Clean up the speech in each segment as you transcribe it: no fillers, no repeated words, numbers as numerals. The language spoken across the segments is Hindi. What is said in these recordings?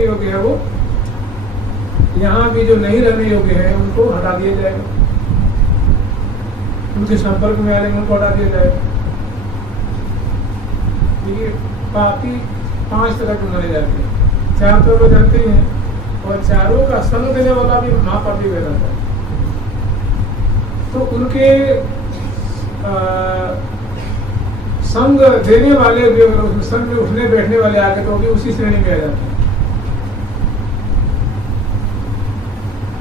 रहने योग्य है वो, यहाँ भी जो नहीं रहने योग्य है उनको हटा दिया जाएगा, उनके संपर्क में आने उनको हटा दिया जाएगा। ये पापी 5 तरह के माने जाते हैं, 4 तो लोग जानते ही हैं, और चारों का संग देने वाला भी महापापी कहलाता है। तो उनके संग देने वाले भी अगर उसमें संग में उठने बैठने वाले आगे तो भी उसी श्रेणी में आ जाते हैं।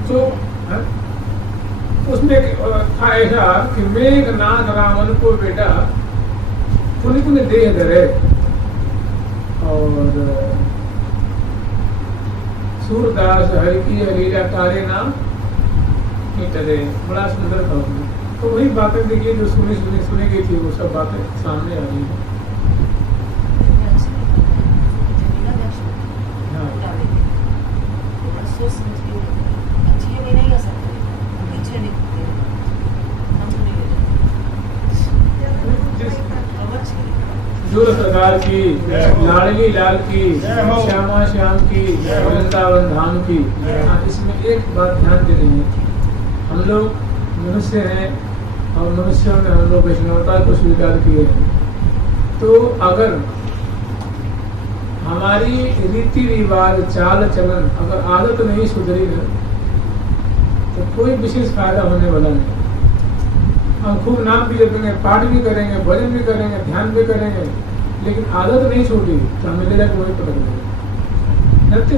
तो उसमें था ऐसा कि मेघनाथ रावण को बेटा पुण्य पुण्य देह धरे और सूरदास हरि की लीला कार्य नाम करे, बड़ा सुंदर था उसमें। तो वही बातें देखिए जो सुनी गई थी वो सब बातें सामने आ रही है। जोर सरकार की, लाडली लाल की, श्यामा श्याम की, वृंदावन धाम की। इसमें एक बात ध्यान देनी है, हम लोग मनुष्य हैं और मनुष्यों में हम लोग वैष्णवता को स्वीकार किए हैं। तो अगर हमारी रीति रिवाज चाल चलन अगर आदत नहीं सुधरी है तो कोई विशेष फायदा होने वाला नहीं। हम खूब नाम भी जपेंगे, पाठ भी करेंगे, भजन भी करेंगे, ध्यान भी करेंगे, लेकिन आदत नहीं छूटी तो हमें मिलेगा कोई पता नहीं। जानते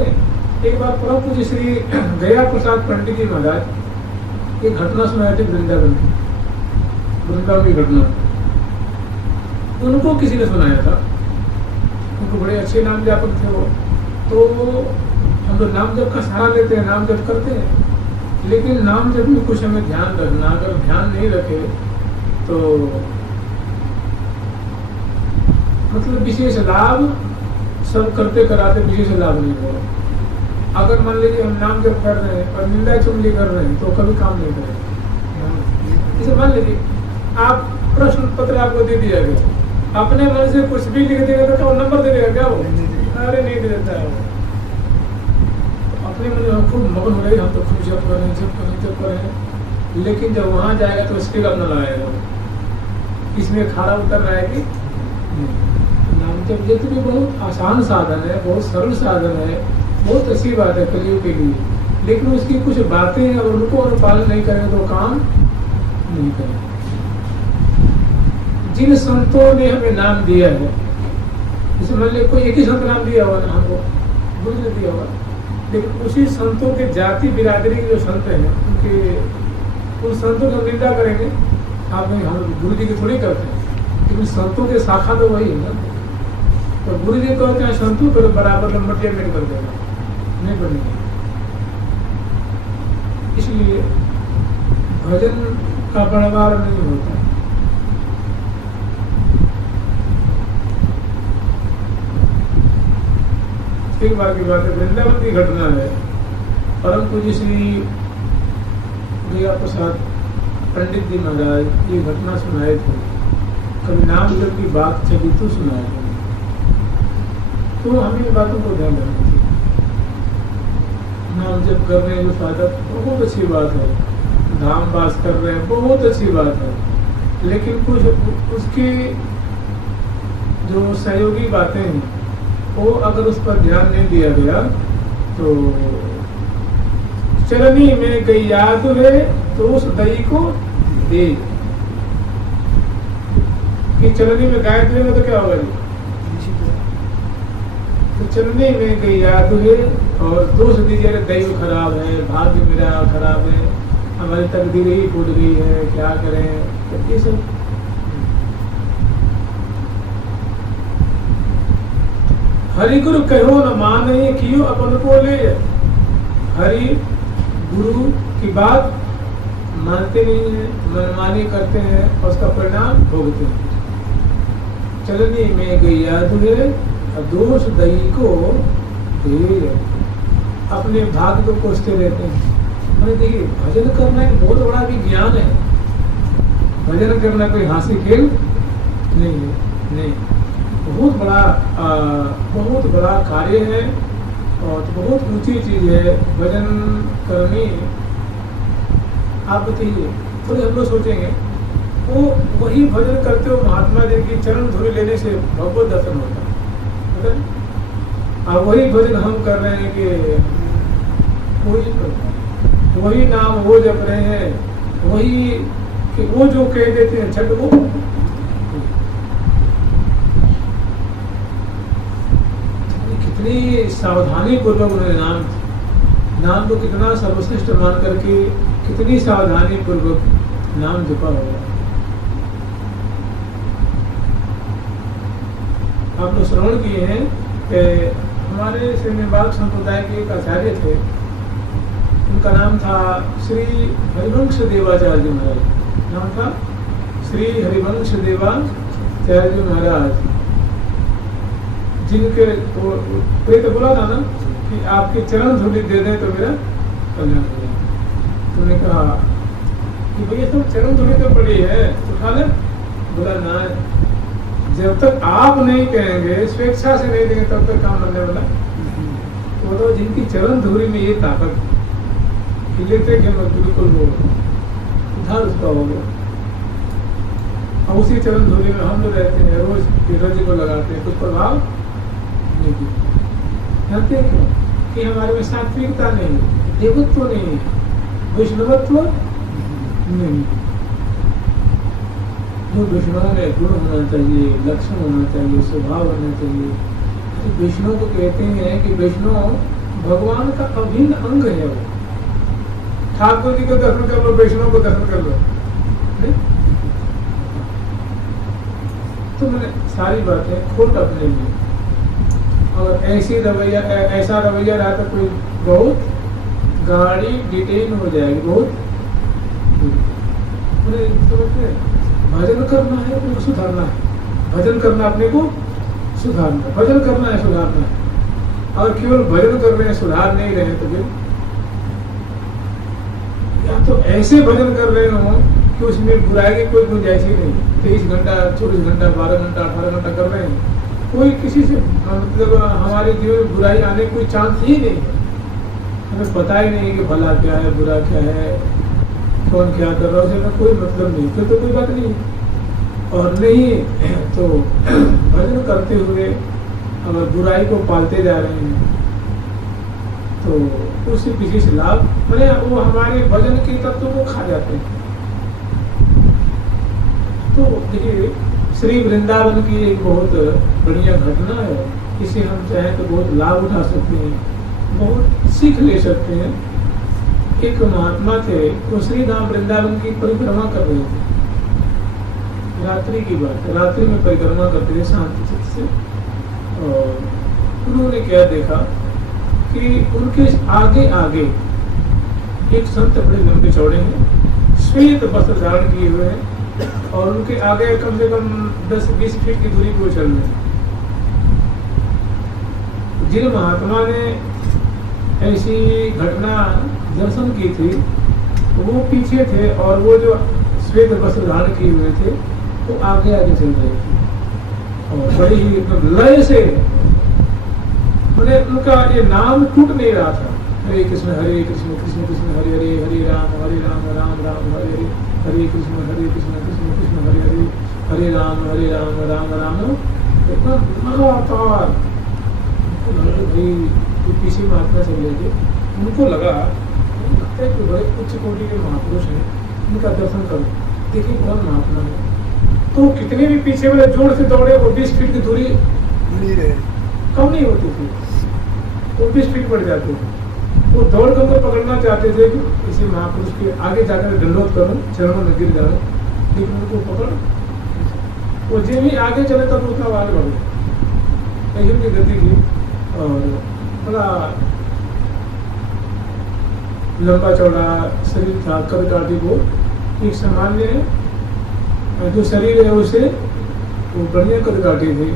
एक बार परम पूज्य श्री दया प्रसाद पंडित जी महाराज एक घटना सुनाई थी वृंदावन की, वृंदावन की घटना। उनको किसी ने सुनाया था, उनको बड़े अच्छे नाम जापक थे वो। तो हम लोग नाम जप का सहारा लेते हैं, नाम जप करते हैं, लेकिन नाम जप में कुछ हमें ध्यान रखना। अगर ध्यान नहीं रखे तो मतलब विशेष लाभ सब करते कराते विशेष लाभ नहीं होगा। अगर मान लीजिए हम नाम जप कर रहे हैं और निंदा चुगली कर रहे हैं तो कभी काम नहीं करेगा। जैसे मान लीजिए आप प्रश्न पत्र आपको दे दिया गया, अपने मन से कुछ भी लिख देगा तो नंबर दे देगा क्या वो? अरे नहीं दे देता है वो। अपने मन में खूब मगन हो रहे, हम तो खूब जप कर रहे हैं, जप कर रहे हैं, लेकिन जब वहाँ जाएगा तो स्किल अपना लगाएगा। इसमें खाना उतर रहा है कि नाम जप ये तो बहुत आसान साधन है, बहुत सरल साधन है, बहुत अच्छी बात है कलियुग के लिए, लेकिन उसकी कुछ बातें अगर उनको अनुपालन नहीं करेंगे तो काम नहीं करेंगे। जिन संतों ने हमें नाम दिया है, जैसे मान लीजिए कोई एक ही संत नाम दिया हुआ ना हमको, गुरु ने दिया हुआ, लेकिन उसी संतों के जाति बिरादरी के जो संत हैं उनके उन संतों की हम निंदा करेंगे। आप नहीं, हम गुरु जी की थोड़ी करते हैं, लेकिन संतों के शाखा तो वही है ना। तो गुरु जी कहते हैं संतों पर बराबर लंबटिया नहीं कर देगा, नहीं बनेगी। इसलिए भजन का बढ़वार नहीं होता। एक बार की बात है, वृंदावन की घटना है। परम पूज्य श्री दया प्रसाद पंडित जी महाराज ये घटना सुनाए थे। कभी नाम जब की बात चली तो सुनाए थे, तो हमें इन बातों को ध्यान रखना चाहिए। नाम जब कर रहे हैं जो फायदा बहुत अच्छी बात है, धाम वास कर रहे हैं बहुत अच्छी बात है, लेकिन कुछ उसकी जो सहयोगी बातें हैं वो अगर उस पर ध्यान नहीं दिया गया तो चलनी में गई याद है तो उस दही को दे कि चलनी में गाय देगा तो क्या होगा जी? तो चलनी में गई याद है और दोष दीजिए दही खराब है, भाग्य मेरा खराब है, हमारी तकदीर ही फूट गई है, क्या करें? तो ये सब हरि गुरु कहो न माने कियो अपन को ले। हरि गुरु की बात मानते नहीं है, मनमानी करते हैं और उसका परिणाम भोगते हैं। चलनी में गई याद है दोष दही को दे, अपने भाग्य को कोसते रहते हैं। मैंने देखिए भजन करना एक बहुत बड़ा विज्ञान है, भजन करना कोई हास्य खेल नहीं है, नहीं, बहुत बड़ा कार्य है। और बहुत ऊंची चीज है भजन करनी। आप बताइए, थोड़ी हम लोग सोचेंगे वो वही भजन करते हो महात्मा जी की चरण धूलि लेने से भगवत दर्शन होता है। अब वही भजन हम कर रहे हैं कि वही नाम वो जप रहे हैं, वही कि वो जो कह देते हैं छठ वो। कितनी सावधानी पूर्वक उन्होंने नाम को कितना सर्वश्रेष्ठ मान करके कितनी सावधानी पूर्वक नाम जपा होगा। आप लोग श्रवण किए हैं कि हमारे श्रीनिवास संप्रदाय के एक आचार्य थे, उनका नाम था श्री हरिवंश देवाचार्य महाराज। नाम था श्री हरिवंश देवाचार्य महाराज, जिनके कोई तो बोला था ना कि आपके चरण धूलि दे दें तो मेरा कल्याण हो जाए। तुमने कहा कि भैया सब चरण धूलि तो पड़ी है, उठा ले। बोला ना, जब तक आप नहीं कहेंगे, स्वेच्छा से नहीं देंगे, तब तक काम बनने वाला। तो बताओ, जिनकी चरण धूलि में ये ताकत कि लेते कि बिल्कुल वो उधार उसका हो गया। और उसी चरण धूलि में हम लोग रहते हैं, रोज को लगाते हैं, कुछ प्रभाव नहीं दिखता। जानते हैं क्यों? कि हमारे में सात्विकता नहीं है, देवत्व नहीं है, वैष्णवत्व नहीं। जो वैष्णव में गुण होना चाहिए, लक्षण होना चाहिए, स्वभाव होना चाहिए। तो वैष्णव को कहते हैं कि वैष्णव भगवान का अभिन्न अंग है। वो ठाकुर जी को दर्शन कर लो, वैष्णव को दर्शन कर लो, नहीं? तो मैंने सारी बातें खोट अपने लिए, और ऐसा रवैया रहा तो कोई बहुत गाड़ी डिटेन हो जाएगी, बहुत। भजन करना है अपने को सुधारना है, भजन करना अपने को सुधारना, भजन करना है सुधारना है। और केवल भजन कर रहे हैं, सुधार नहीं रहे तो फिर या तो ऐसे भजन कर रहे हो कि उसमें बुराई की कोई गुंजाइश ही नहीं। 23 घंटा 24 घंटा 12 घंटा 18 घंटा कर रहे हैं, कोई किसी से मतलब हमारे जीवन में बुराई आने कोई चांस ही नहीं है। हमें पता ही नहीं कि भला क्या है, बुरा क्या है, कौन क्या कर रहा है, उसमें कोई मतलब नहीं, फिर तो कोई बात नहीं। और नहीं तो भजन करते हुए अगर बुराई को पालते जा रहे हैं तो उससे विशेष लाभ, मैंने वो हमारे भजन के तत्व को खा जाते हैं। तो देखिए, श्री वृंदावन की एक बहुत बढ़िया घटना है, इसे हम चाहें तो बहुत लाभ उठा सकते हैं, बहुत सीख ले सकते हैं। एक महात्मा थे, वो श्री धाम वृंदावन की परिक्रमा कर रहे थे। रात्रि की बात है, रात्रि में परिक्रमा करते थे शांति चित्त से। और उन्होंने क्या देखा कि उनके आगे आगे एक संत बड़े लंबे चौड़े हैं, श्वेत वस्त्र धारण किए हुए हैं, और उनके आगे कम से कम 10-20 फीट की दूरी पर चल रहे हैं। जिन महात्मा ने ऐसी घटना दर्शन की थी वो पीछे थे, और वो जो श्वेत वस्त्र धारण किए हुए थे वो आगे आगे चल रहे थे, और बड़ी ही लय से उनका ये नाम टूट नहीं रहा था। हरे कृष्ण कृष्ण कृष्ण हरे हरे, हरे राम राम राम हरे हरे, हरे कृष्ण कृष्ण कृष्ण हरे हरे, हरे राम राम राम। इतना लगातार पीछे महात्मा चल रहे थे, उनको लगा लगता है कि बड़े उच्च कोटि के महापुरुष हैं, इनका दर्शन करो, देखिए कौन महात्मा है। तो कितने भी पीछे वाले जोर से दौड़े, वो 20 फीट की दूरी कम नहीं होती थी, वो 20 फीट बढ़ जाते थे। वो दौड़ कर उनको पकड़ना चाहते थे कि किसी महापुरुष के आगे जाकर दंडोत करूं, चरणों में गिर जाऊं, लेकिन उनको पकड़ वो जो भी आगे चले तब उतना आगे बढ़े, यही उनकी गति थी। और बड़ा लंबा चौड़ा शरीर था, कद काठी को एक सामान्य जो शरीर है उसे वो बढ़िया कद काठी थी।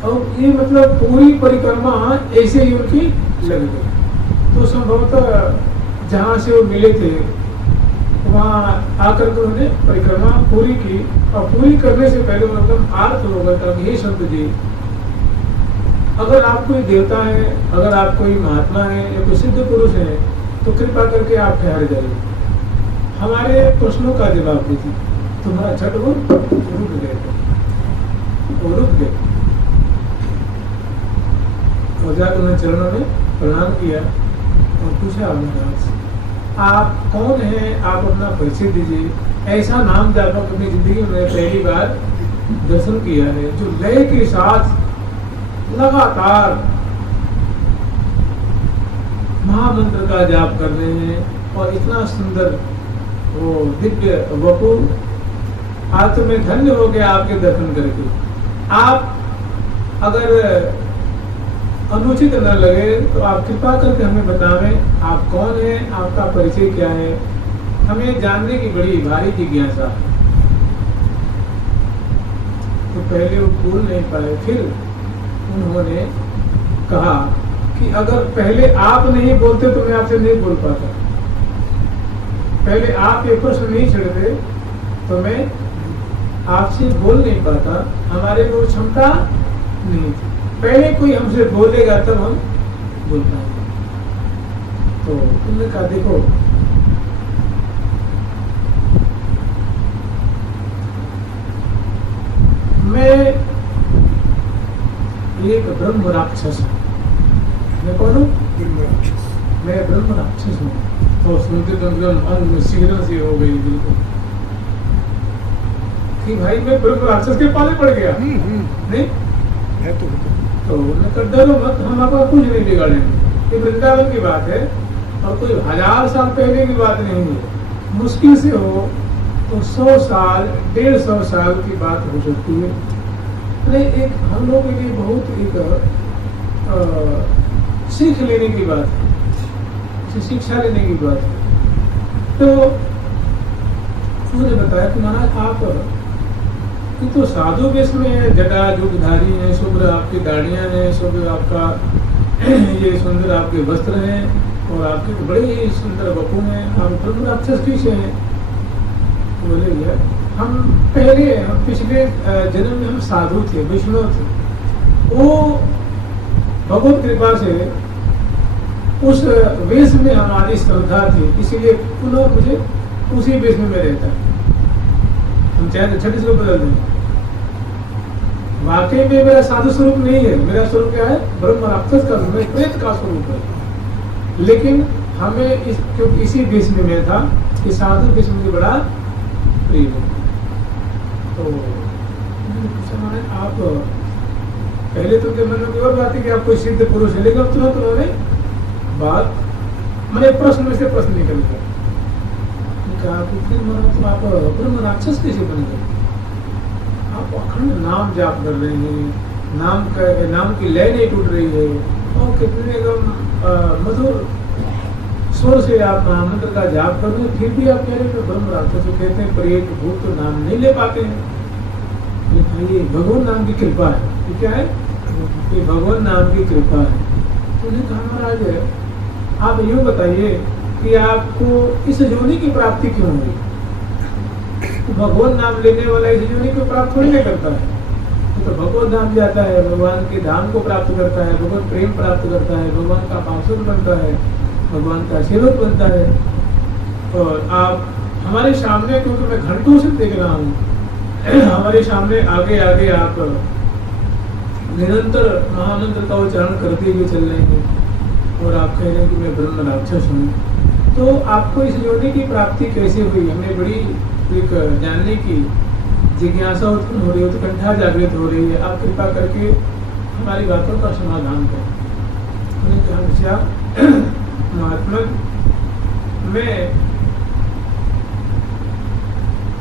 और ये मतलब पूरी परिक्रमा ऐसे ही उनकी लग गई। तो संभवतः जहाँ से वो मिले थे वहाँ आकर के उन्होंने परिक्रमा पूरी की, और पूरी करने से पहले उन्होंने आर्त हो गया था, हे संत जी अगर आप कोई देवता है, अगर आप कोई महात्मा है या कोई सिद्ध पुरुष है, तो कृपा करके आप ठहर जाइए, हमारे प्रश्नों का जवाब दीजिए। तुम्हारा छठ वो रुक गए, वो रुक गए और जाकर उन्हें चरणों में प्रणाम किया और पूछा महाराज आप कौन हैं, आप अपना परिचय दीजिए। ऐसा नाम जाप अपनी जिंदगी में पहली बार दर्शन किया है, जो लय के साथ लगातार महामंत्र का जाप कर रहे हैं और इतना सुंदर वो दिव्य वपु। आज तो मैं धन्य हो गया आपके दर्शन करके। आप अगर अनुचित न लगे तो आप कृपा करके हमें बतावें आप कौन हैं, आपका परिचय क्या है, हमें जानने की बड़ी भारी जिज्ञासा है। तो पहले वो बोल नहीं पाए, फिर उन्होंने कहा कि अगर पहले आप नहीं बोलते तो मैं आपसे नहीं बोल पाता, पहले आप ये प्रश्न नहीं छेड़ते तो मैं आपसे बोल नहीं पाता, हमारे में वो क्षमता नहीं थी। पहले कोई हमसे बोलेगा तब हम बोल पाएंगे। तो उन्होंने कहा देखो मैं एक ब्रह्म राक्षस हूँ। मैं कौन हूँ? मैं ब्रह्म राक्षस हूँ। और सुनते तो अंग में सिगरन से हो गई बिल्कुल कि भाई मैं ब्रह्म राक्षस के पाले पड़ गया। नहीं है तो उन्होंने कहा डरो मत, हम आपका कुछ नहीं बिगाड़ेंगे। ये वृंदावन की बात है और कोई 1000 साल पहले की बात नहीं है। मुश्किल से हो तो 100 साल 150 साल की बात हो सकती है। अरे एक हम लोगों के लिए बहुत एक सीख लेने की बात है, शिक्षा लेने की बात है। तो उन्होंने बताया कि महाराज आप तो साधु वेश में है, जटा जूटधारी है, शुभ्र आपकी दाढ़ियां हैं, शुभ्र आपका ये सुंदर आपके वस्त्र हैं और आपके बड़े ही सुंदर वपु हैं, आप ब्रह्म राक्षस किसे हैं? बोले भैया हम पहले हम पिछले जन्म में हम साधु थे, वैष्णव थे, वो भगवत कृपा से उस वेश में हमारी श्रद्धा थी, इसीलिए पुनः मुझे उसी वेश में रहता है। हम चाहे तो 36 को बदल दें। वाकई में मेरा साधु स्वरूप नहीं है, मेरा स्वरूप क्या है? ब्रह्म राक्षस का स्वरूप, प्रेत का स्वरूप है। लेकिन हमें क्योंकि इसी वेश में मैं था, इस साधु वेश मुझे बड़ा प्रिय है। तो मैंने पूछा महाराज आप पहले तो के मन में और बात है कि आप कोई सिद्ध पुरुष है, लेकिन तुरंत उन्होंने बात मैंने प्रश्न में से प्रश्न निकल गया। कहा कि फिर महाराज तो आप ब्रह्म राक्षस कैसे बन गए? आप अखंड नाम जाप कर रहे हैं, नाम की लय नहीं टूट रही है और कितने एकदम मधुर स्वर से आप महामंत्र का जाप कर रहे हैं, फिर भी आप कह रहे हैं ब्रह्म राक्षस कहते हैं, पर एक भूत तो नाम नहीं ले पाते हैं। ये भगवान नाम की कृपा है। ये क्या है? ये भगवान नाम की कृपा है। तो उन्हें कहा महाराज आप यूँ बताइए कि आपको इस योनि की प्राप्ति क्यों हुई? तो भगवान नाम लेने वाला इस योनि को प्राप्त थोड़ी नहीं करता है, तो भगवान धाम जाता है, भगवान के धाम को प्राप्त करता है, भगवान प्रेम प्राप्त करता है, भगवान का पार्षद बनता है, भगवान का सेवक बनता है। और आप हमारे सामने, क्योंकि मैं घंटों से देख रहा हूँ, हमारे सामने आगे आगे आप निरंतर महामंत्र का उच्चारण करते हुए चल रहे हैं और आप कह रहे हैं कि मैं ब्रह्म राक्षस हूँ। तो आपको इस योनि की प्राप्ति कैसे हुई? हमें बड़ी एक जानने की जिज्ञासा उत्पन्न हो रही है, उत्कंठा जागृत हो रही है। आप कृपा करके हमारी बातों का समाधान करें। उन्होंने कहा महात्मा मैं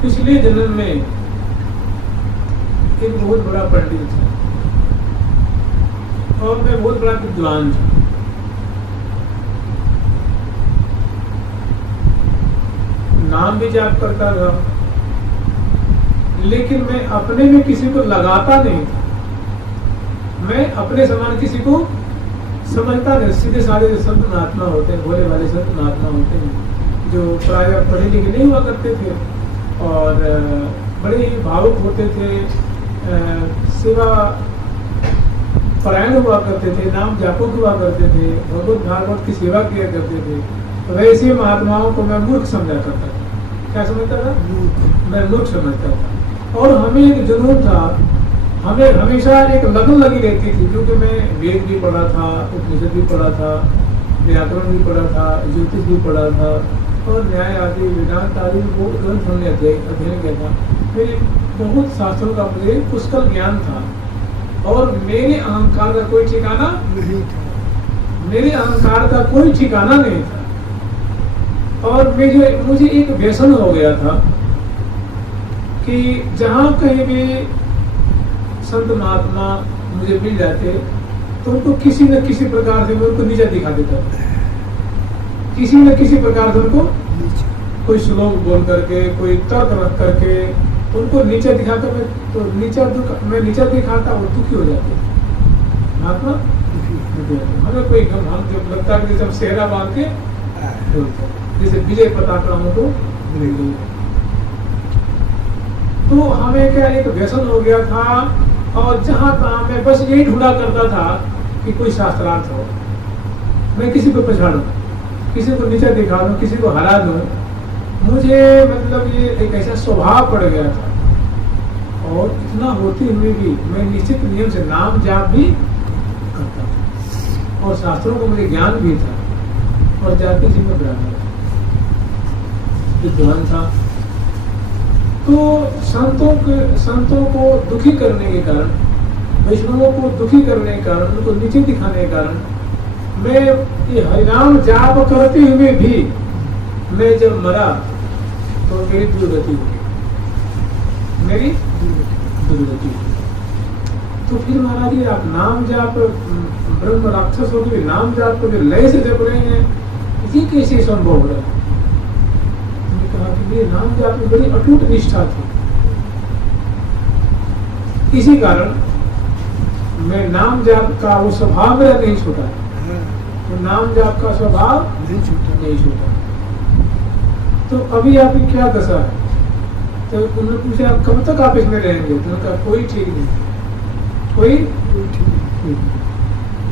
पिछले जन्म में एक बहुत बड़ा पंडित था और मैं बहुत बड़ा विद्वान था। नाम भी जाप करता था, लेकिन मैं अपने में किसी को लगाता नहीं था। मैं अपने समान किसी को समझता नहीं। सीधे साधे संत महात्मा होते हैं, भोले वाले संत महात्मा होते हैं, जो प्राय पढ़े लिखे नहीं हुआ करते थे और बड़े ही भावुक होते थे, सेवा परायण हुआ करते थे, नाम जापक हुआ करते थे, भगवत भागवत की सेवा किया करते थे, तो वैसे महात्माओं को मैं मूर्ख समझा करता था। क्या समझता था? मैं मूर्ख समझता था। और हमें एक जुनून था, हमें हमेशा एक लगन लगी रहती थी, क्योंकि मैं वेद भी पढ़ा था, उपनिषद भी पढ़ा था, व्याकरण भी पढ़ा था, ज्योतिष भी पढ़ा था, और न्याय आदि वेदांत आदि बहुत ग्रंथ हमने अध्ययन किया था। फिर बहुत शास्त्रों का मुझे पुष्कल ज्ञान था, और मेरे अहंकार का कोई ठिकाना नहीं था। मेरे अहंकार का कोई ठिकाना नहीं था। और मुझे एक व्यसन हो गया था कि जहाँ कहीं भी संत महात्मा मुझे मिल जाते तो उनको किसी न किसी प्रकार से मैं उनको नीचा दिखा देता था। किसी न किसी प्रकार से उनको कोई श्लोक बोल करके, कोई तर्क रख करके उनको नीचा दिखाकर मैं नीचा दिखाता, वो दुखी हो जाते महात्मा। हमें कोई हम जब लगता है कि जैसे हम सेहरा बांध के जैसे विजय पताका हमको मिलेगी, तो हमें क्या एक व्यसन हो गया था। और जहाँ तहाँ मैं बस यही ढूंढा करता था कि कोई शास्त्रार्थ हो, मैं किसी को पछाड़ूं, किसी को नीचा दिखा दूं, किसी को हरा दूं। मुझे मतलब ये एक ऐसा स्वभाव पड़ गया था। और इतना होते हुए भी मैं निश्चित नियम से नाम जाप भी करता था, और शास्त्रों को मुझे ज्ञान भी था, और जाति जी में ब्राह्मण विद्वान था। तो संतों को दुखी करने के कारण, वैष्णवों को दुखी करने के कारण, उनको नीचे दिखाने के कारण मैं ये हरिनाम जाप करते हुए भी मैं जब मरा तो मेरी दुर्गति हुई, मेरी दुर्गति हुई। तो फिर महाराज जी आप नाम जाप ब्रह्म राक्षस हो गए, नाम जाप को लय से जप रहे हैं, ये कैसे संभव हो रहा है? कहा कि ये नाम जाप में बड़ी अटूट निष्ठा थी। इसी कारण मैं नाम जाप का वो स्वभाव मेरा नहीं छूटा, तो नाम जाप का स्वभाव नहीं छूटा। तो अभी आपकी क्या दशा है? तो उन्होंने पूछा कब तक आप इसमें रहेंगे? तो उन्होंने कहा कोई ठीक नहीं, कोई ठीक नहीं,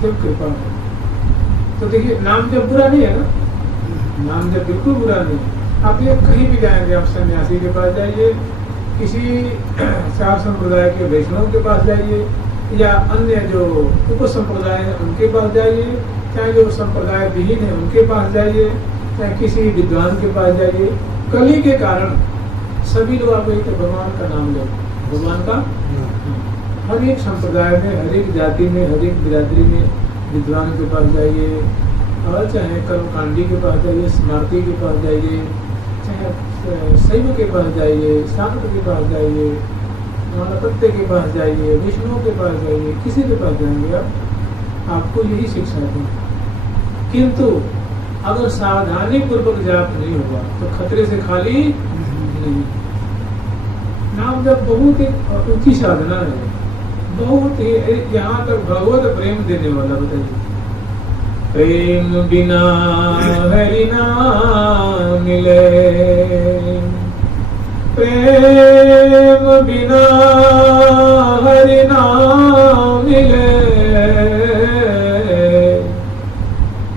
जब कृपा है। तो देखिए नाम जब बुरा नहीं है ना, नाम जब बिल्कुल बुरा नहीं है। आप ये कहीं भी जाएंगे, आप सन्यासी के पास जाइए, किसी चार संप्रदाय के वैष्णव के पास जाइए, या अन्य जो उप संप्रदाय है उनके पास जाइए, चाहे जो संप्रदाय विहीन है उनके पास जाइए, चाहे किसी विद्वान के पास जाइए। कली के कारण सभी लोग आपको एक भगवान का नाम लो, भगवान का हर एक संप्रदाय में, हर एक जाति में, हर एक बिरादरी में विद्वान के पास जाइए, और चाहे कर्मकांडी के पास जाइए, स्मारती के पास जाइए, चाहे शैव के पास जाइए, शाक्त के पास जाइए, मानवत्य के पास जाइए, विष्णु के पास जाइए, किसी के पास जाएंगे आपको यही शिक्षा दें। किंतु अगर सावधानी पूर्वक जाप नहीं हुआ तो खतरे से खाली नहीं। नाम जब बहुत एक ऊंची साधना है, बहुत ही, यहाँ तक भगवत प्रेम देने वाला। बताइए, प्रेम बिना हरि नाम मिले, प्रेम बिना हरि नाम मिले,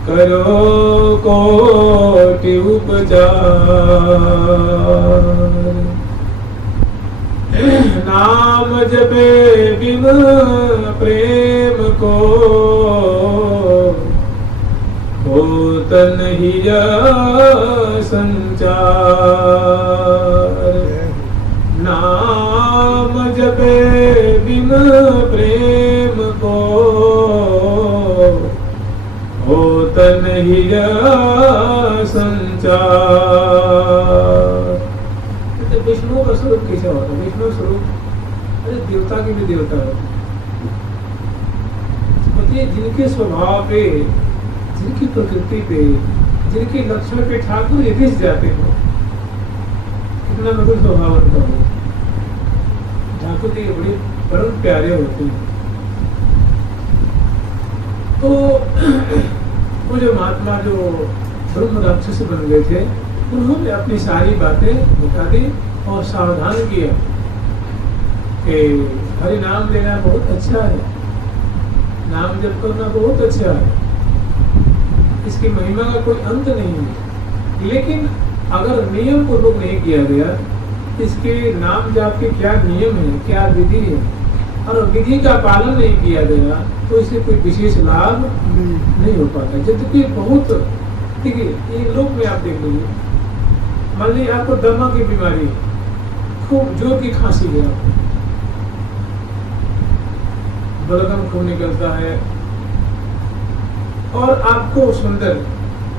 करो कोटि उपचार, नाम जपे बिन प्रेम को, होत नहीं संचार, नाम जपे बिन प्रेम को, होत नहीं संचार। विष्णु का स्वरूप कैसा होता है? विष्णु स्वरूप अरे देवता की भी देवता होता है, जिनके स्वभाव पे, जिनकी प्रकृति पे, जिनके लक्षण पे ठाकुर रिस जाते हो, कितना मधुर स्वभाव उनका हो। ठाकुर जी बड़े परम प्यारे होते हैं। तो वो जो महात्मा जो ब्रह्म राक्षस बन गए थे, उन्होंने अपनी सारी बातें बता दी और सावधान किया कि हरि नाम लेना बहुत अच्छा है, नाम जप करना बहुत अच्छा है, इसकी महिमा का कोई अंत नहीं है। लेकिन अगर नियम पूर्वक नहीं किया गया, इसके नाम जाप के क्या नियम है, क्या विधि है, और विधि का पालन नहीं किया गया तो इससे कोई विशेष लाभ नहीं हो पाता। जबकि बहुत ठीक है, ये लोग में आप देख लीजिए, मान लीजिए आपको दमा की बीमारी है, खूब जोर की खांसी है, आपको बलगम खून निकलता है, और आपको सुंदर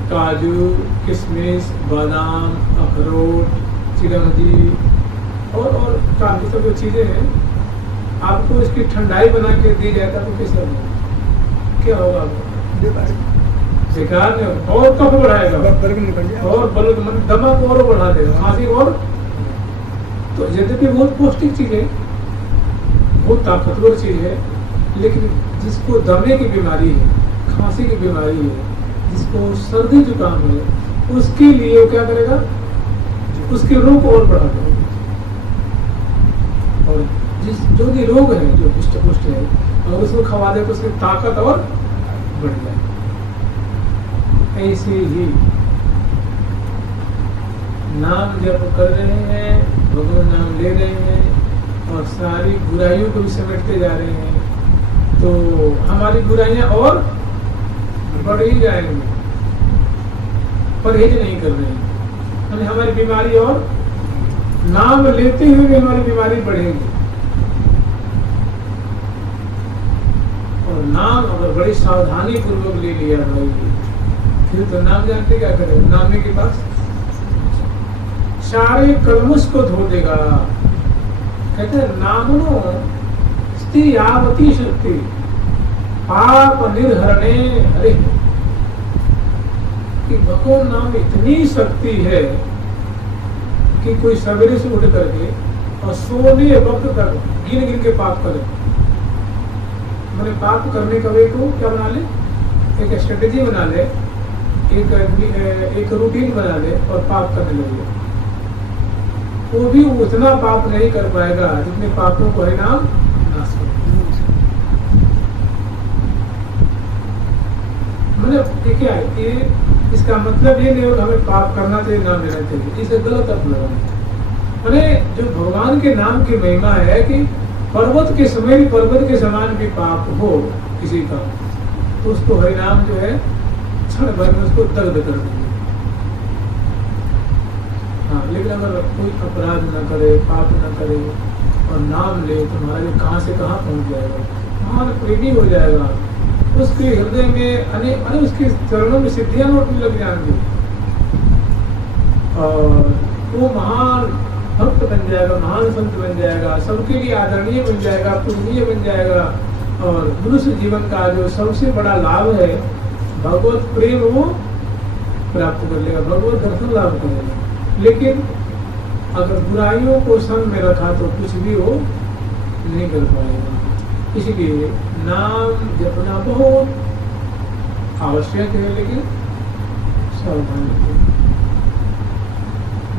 काजू, किशमिश, बादाम, अखरोट, चिरौंजी और काफी सब जो चीजें हैं, आपको इसकी ठंडाई बना के दी जाए तो कैसा होगा, क्या होगा आपको? बेकार में और कफ बढ़ाएगा और बल्क मतलब दमा को और बढ़ा देगा, खांसी और। तो यद्यपि बहुत पौष्टिक चीज है, बहुत ताकतवर चीज है, लेकिन जिसको दमे की बीमारी है, खांसी की बीमारी है, जिसको सर्दी जुकाम है, उसके लिए वो क्या करेगा, उसके रोग को और बढ़ा देगा। और जो भी रोग है, जो पुष्ट पुष्ट है, अगर उसको खवा दे तो उसकी ताकत और बढ़ जाए। ऐसे ही नाम जप कर रहे हैं, भगवान नाम ले रहे हैं और सारी बुराइयों को भी समेटते जा रहे हैं, तो हमारी बुराइयां और बढ़ ही जाएंगी। परहेज नहीं कर रहे हैं, यानी हमारी बीमारी और नाम लेते हुए भी हमारी बीमारी बढ़ेगी। और नाम अगर बड़ी सावधानी पूर्वक ले लिया भाई, फिर तो नाम जानते क्या करेगा, नामे के पास सारे कलमुश को धो देगा। कहते हैं नामनो स्ति आवती शक्ति पाप निर्हरणे। अरे कि भगवान नाम इतनी शक्ति है कि कोई सवेरे से उठ करके और सोने वक्त तक गिन गिन के पाप करे। मैंने पाप करने का वे को क्या बना ले, एक स्ट्रेटेजी बना ले, एक रूटीन बना ले और पाप करने लगे। वो भी उतना पाप नहीं कर पाएगा जितने पापों को परिणाम नाश कर। मतलब क्या है कि इसका मतलब ये नहीं होगा हमें पाप करना चाहिए, नाम लेना चाहिए, इसे गलत अर्थ लगाना। मैंने जो भगवान के नाम की महिमा है कि पर्वत के समय भी, पर्वत के समान भी पाप हो किसी का, तो उसको हरिनाम जो है क्षण भर में उसको दग्ध कर देंगे। हाँ, लेकिन अगर कोई अपराध न करे, पाप न करे और नाम ले तो हमारे कहाँ से कहाँ पहुँच जाएगा, महान प्रेमी हो जाएगा। उसके हृदय में अने उसके चरणों में सिद्धियां लौटने लग जाएंगी और वो महान भक्त बन जाएगा, महान संत बन जाएगा, सबके लिए आदरणीय बन जाएगा, पूजनीय बन जाएगा। और मनुष्य जीवन का जो सबसे बड़ा लाभ है भगवत प्रेम, वो प्राप्त कर लेगा, भगवत दर्शन लाभ करेगा। लेकिन अगर बुराइयों को संग में रखा तो कुछ भी वो नहीं कर पाएगा। इसलिए नाम जपना बहुत आवश्यक है, लेकिन सावधान रखें,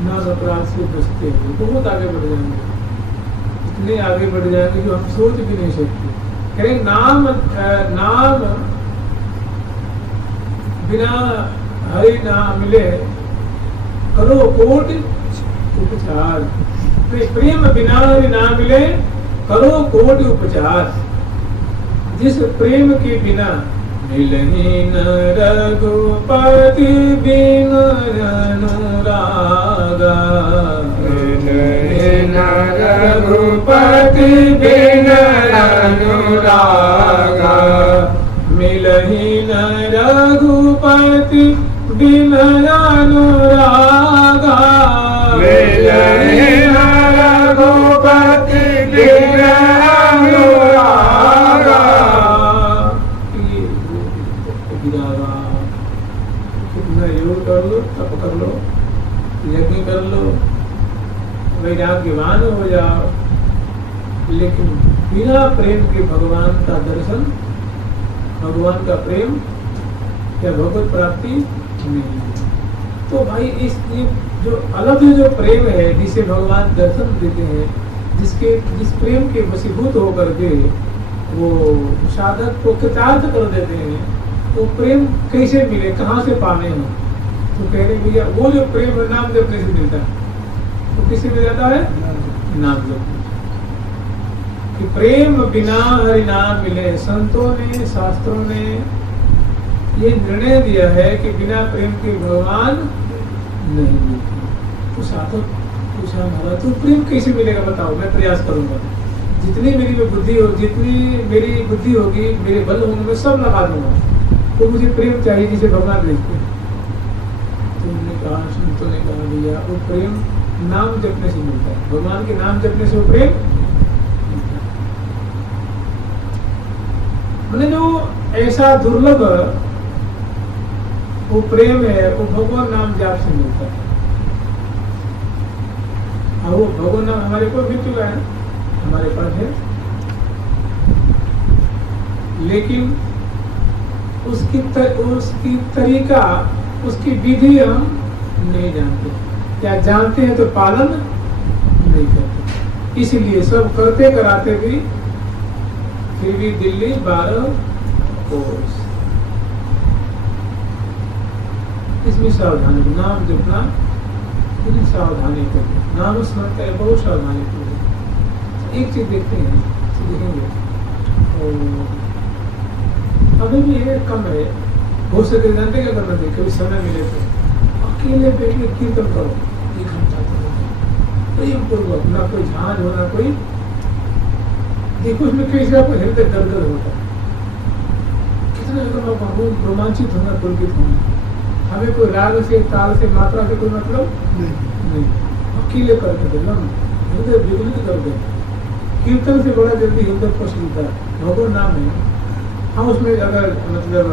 नाम अपराध से बचते हैं, बहुत आगे बढ़ जाएंगे, इतने आगे बढ़ जाएंगे जो हम सोच भी नहीं सकते। कहें नाम बिना हरि नाम मिले करो कोटि उपचार, प्रेम बिना हरि नाम मिले करो कोटि उपचार। जिस प्रेम के बिना मिलहि न रघुपति बिन अनुरागा, मिलहि न रघुपति बिन अनुरागा, मिलहि न रघुपति बिन अनुरागा, मिलहि न रघुपति बिन अनुरागा। कितना योग कर लो, तप कर लो, यज्ञ कर लो, वैराग्यवान हो जाओ, लेकिन बिना प्रेम के भगवान का दर्शन, भगवान का प्रेम या भगवत प्राप्ति नहीं। तो भाई इस जो अलग जो प्रेम है, जिसे भगवान दर्शन देते हैं, जिस प्रेम के वशीभूत होकर के वो साधक को कृतार्थ कर देते हैं, वो प्रेम कैसे मिले, कहाँ से पाने हो? तो कह रहे भैया वो जो प्रेम नाम जपने से मिलता है, तो किसी में जाता है? नाम जपने। कि प्रेम बिना हरि नाम मिले। संतों ने, शास्त्रों ने ये निर्णय दिया है कि बिना प्रेम के भगवान नहीं मिलते। तो साधक पूछा महाराज तो प्रेम कैसे मिलेगा बताओ, मैं प्रयास करूंगा, जितनी मेरी में बुद्धि हो, जितनी मेरी बुद्धि होगी, मेरे बल होंगे, मैं सब लगा दूंगा, तो मुझे प्रेम चाहिए जिसे भगवान देखते हैं। तो उन्होंने कहा, संतों ने कहा भैया वो प्रेम नाम जपने से मिलता है, भगवान के नाम जपने से वो प्रेम मिलता है। मैंने जो ऐसा दुर्लभ वो प्रेम है, वो भगवान नाम जाप से मिलता है। और वो भगवान नाम हमारे को मिल चुका है, हमारे पास है, लेकिन उसकी तरीका, उसकी विधि हम नहीं जानते, या जानते हैं तो पालन नहीं करते। इसलिए सब करते कराते भी फिर भी दिल्ली 12 कोर्स। इसमें सावधानी, नाम जपना पूरी सावधानी करें, नाम स्मरण करें, बहुत सावधानी करें। एक चीज देखते हैं, देखेंगे अभी भी ये कम है, हो सके जानते क्या करना चाहिए, कभी समय मिले तो अकेले बैठ के कीर्तन करो 1 घंटा प्रेम पूर्वक, ना कोई झांझ हो, ना कोई देखो उसमें कैसे आपको हृदय दर्द होता है, कितना एकदम रोमांचित होना, पुलकित होना। हमें कोई राग से, ताल से, मात्रा से कोई मतलब नहीं, अकेले करके देना, हृदय विगलित कर दे। कीर्तन से बड़ा जल्दी हृदय स्पर्श मिलता है, भगवान नाम है। हम उसमें अगर मतलब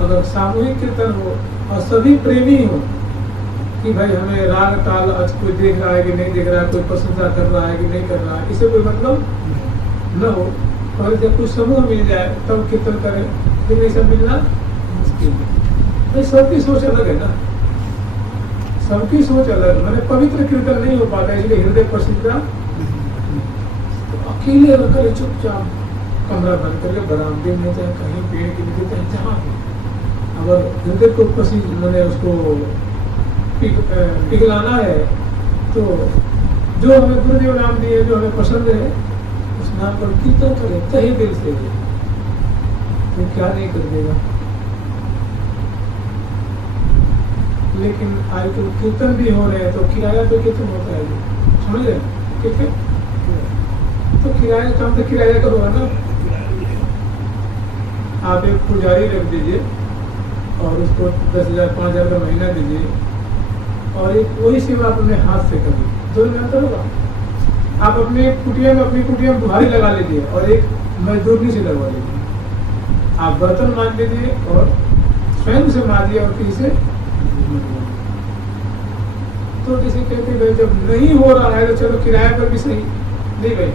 अगर सामूहिक कीर्तन हो और सभी प्रेमी हो कि भाई हमें राग ताल आज कोई देख रहा है कि नहीं देख रहा है, कोई प्रशंसा कर रहा है कि नहीं कर रहा है, इसे कोई मतलब न हो, और जब कुछ समूह मिल जाए तब कीर्तन करें, फिर ये सब मिलना मुश्किल है। भाई सबकी सोच अलग है ना, सबकी सोच अलग, मैंने पवित्र कीर्तन नहीं हो पाता, इसलिए हृदय प्रसिद्धता तो अकेले रखकर चुपचाप कमरा बंद करके बरामदे में, चाहे कहीं पेड़ के नीचे, चाहे जहाँ भी, अगर हृदय को पसंद मैंने उसको पिघलाना है तो जो हमें गुरुदेव नाम दिए, जो हमें पसंद है, उस नाम पर कीर्तन करें तहे दिल से, तो क्या नहीं कर देगा। लेकिन आजकल कीर्तन भी हो रहे हैं तो किराया पे कीर्तन होता है, समझ रहे कितने, तो किराया काम तो किराया करोगा ना। आप एक पुजारी रख दीजिए और उसको 10,000 5,000 का महीना दीजिए, और एक वही सेवा आप अपने हाथ से करिए, दोनों में अंतर होगा। आप अपने कुटिया में, अपनी कुटिया में बुहारी लगा लीजिए और एक मजदूरनी से लगवा लीजिए। आप बर्तन मान लीजिए और स्वयं से माजिए और किसी से। तो जैसे कहते भाई जब नहीं हो रहा है तो चलो किराए पर भी सही नहीं भाई,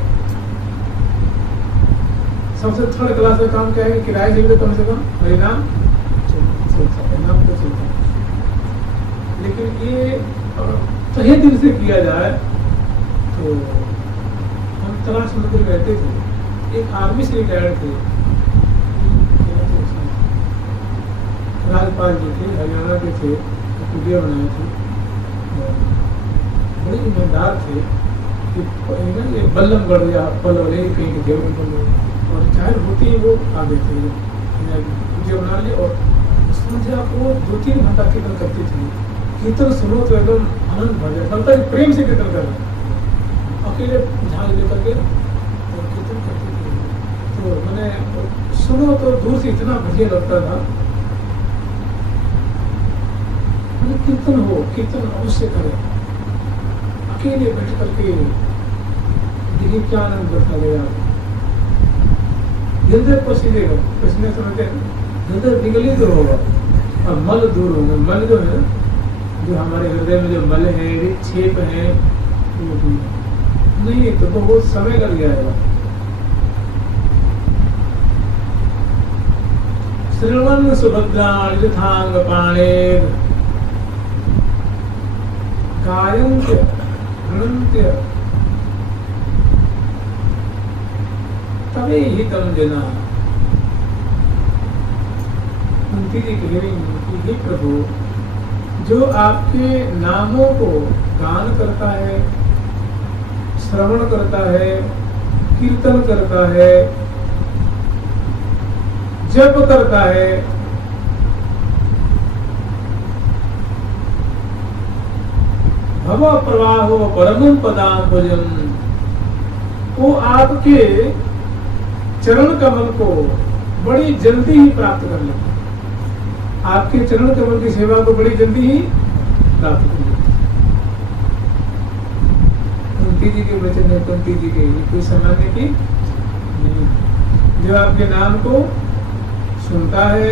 सबसे थर्ड क्लास का काम क्या है, किराए से भी कम से कम परिणाम चलता है, नाम तो चलता है। लेकिन ये सही दिल से किया जाए तो हम तलाश समुद्र में रहते थे, एक आर्मी से रिटायर्ड थे, राजपाल जी थे, हरियाणा के थे, कुटिया बनाए थे, बड़े ईमानदार थे कि ये बल्लमगढ़ या पलवले कहीं के देवगढ़ और रिटायर होती है वो आगे थे, कुटिया बना लिए और संध्या को 2-3 घंटा कीर्तन करती थी। कीर्तन सुनो तो एकदम आनंद भर जाए, लगता है प्रेम से कीर्तन कर रहे, अकेले झाल लेकर के और कीर्तन करती थी। तो मैंने सुनो तो दूर से इतना बढ़िया लगता था। कीर्तन हो, कीर्तन अवश्य करें, अकेले बैठ करके देखिए क्या आनंद बढ़ता गया, हृदय पसीदेगा, पसीने समझते हृदय विगलित होगा और मल दूर होगा। मल जो है, जो हमारे हृदय में जो मल है, विक्षेप है, नहीं तो बहुत समय लग जाएगा। श्रवण सुभद्राणि यथांग पाणेर कायंत्य गृणन्त्य तवे हितम जना। कुंती जी कह रही हैं कि हे प्रभु, जो आपके नामों को गान करता है, श्रवण करता है, कीर्तन करता है, जप करता है, भव प्रवाहो परमं पदाम्बुजं, वो आपके चरण कमल को बड़ी जल्दी ही प्राप्त कर लेते हैं। आपके चरण कमल की सेवा को बड़ी जल्दी ही प्राप्त कर लेते हैं। कुंती जी के वचन है, कुंती जी के, कोई सामान्य की नहीं। जो आपके नाम को सुनता है,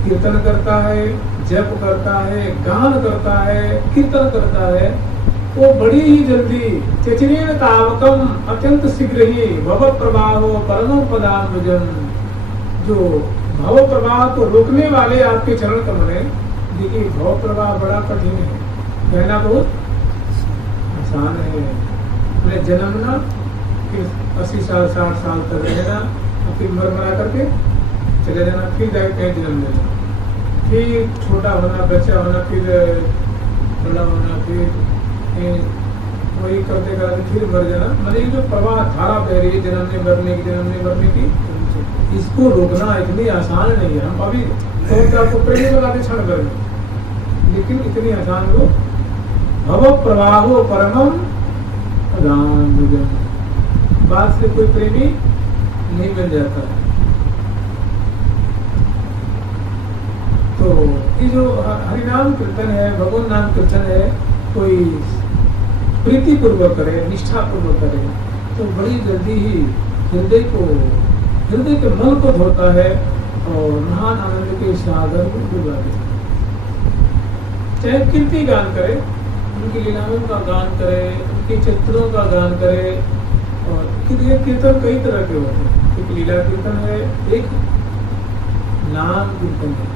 कीर्तन करता है, जप करता है, गान करता है, कीर्तन करता है, वो बड़ी ही जल्दी चचरेण तावकम अत्यंत शीघ्र ही भव प्रवाहो परमं पदाम्बुजं, जो भव प्रवाह को रोकने वाले आपके चरण कमल है। देखिए भव प्रवाह बड़ा कठिन है, कहना बहुत आसान है। अपने जन्मना, फिर 80 साल 60 साल तक रहना, फिर मर मरा करके चले जाना, फिर जाके कहीं जन्म लेना, फिर छोटा होना, बच्चा होना, फिर बड़ा होना, फिर वही करते करते फिर मर जाना। मतलब जो प्रवाह धारा बह रही है जन्मने मरने की, इसको रोकना इतनी आसान नहीं है। हम अभी तो आपको प्रेम लगाते क्षण कर, लेकिन इतनी आसान वो भव प्रवाहो परमं पदाम्बुजं, बात से कोई प्रेमी नहीं बन जाता। तो ये जो हरिनाम कीर्तन है, भगवान नाम कीर्तन है, कोई प्रीति पूर्वक करे, निष्ठा पूर्वक करे, तो बड़ी जल्दी ही हृदय के मन को धोता है और महान आनंद के सागर को डुबा देता है। चाहे कीर्ति गान करे, उनकी लीलाओं का गान करे, उनके चित्रों का गान करे, और कीर्तन कई तरह के होते हैं। एक लीला कीर्तन है, एक नाम कीर्तन है।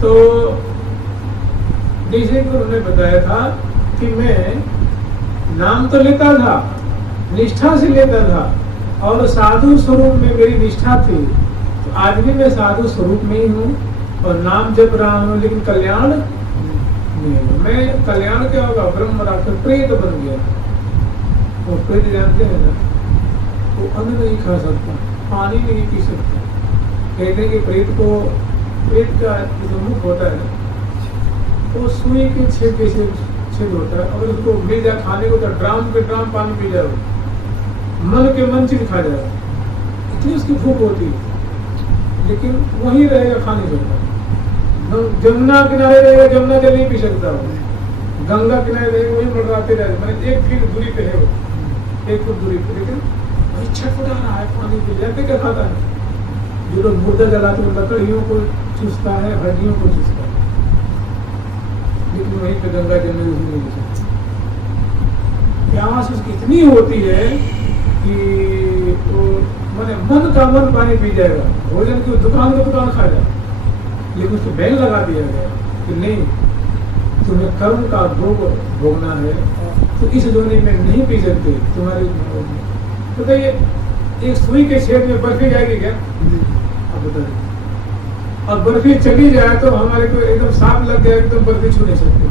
तो जैसे कि उन्होंने बताया था कि मैं नाम तो लेता था, निष्ठा से लेता था, और साधु स्वरूप में मेरी निष्ठा थी। तो आज भी मैं साधु स्वरूप में ही हूँ और नाम जप रहा हूँ, लेकिन कल्याण नहीं है। मैं कल्याण क्या होगा, ब्रह्म राक्षस प्रेत बन गया। वो प्रेत जानते हैं ना, वो अन्न नहीं खा सकता, पानी नहीं पी सकता। कहते हैं कि प्रेत का जो मुख होता है ना, वो सुई के छेद होता है। अगर उसको मिल जाए खाने को तो ड्राम के ड्राम पानी पी जाए, मन के मन चीज खा जाए, इतनी उसकी भूख होती है, लेकिन वही रहेगा, खा नहीं सकता। जमुना किनारे रहेगा, जमुना जल नहीं पी सकता वो, गंगा किनारे रहेगा, वही मंडराते रहेगा। मैंने 1 फीट दूरी पे है वो, 1 फुट दूरी पे, लेकिन वही छटपटा रहा है, पानी पी जाते। क्या खाता है? जो लोग मुर्दा जलाते हैं, लकड़ियों को चूसता है, हड्डियों को चूसता है, लेकिन वहीं पे गंगा जमुना नहीं ले सकता। प्यास उसकी इतनी होती है कि वो मैंने मन का मन पानी पी जाएगा, भोजन की दुकान का दुकान खा जाए, लेकिन उसको बैन लगा दिया गया कि नहीं, तुम्हें कर्म का भोग भोगना है, तो इस जोनी में नहीं पी सकते तुम्हारी। बताइए, एक सुई के छेद में बर्फी जाएगी क्या? अब बताइए, और बर्फी चली जाए तो हमारे को एकदम सांप लग गया, एकदम बर्फी छू नहीं सकते।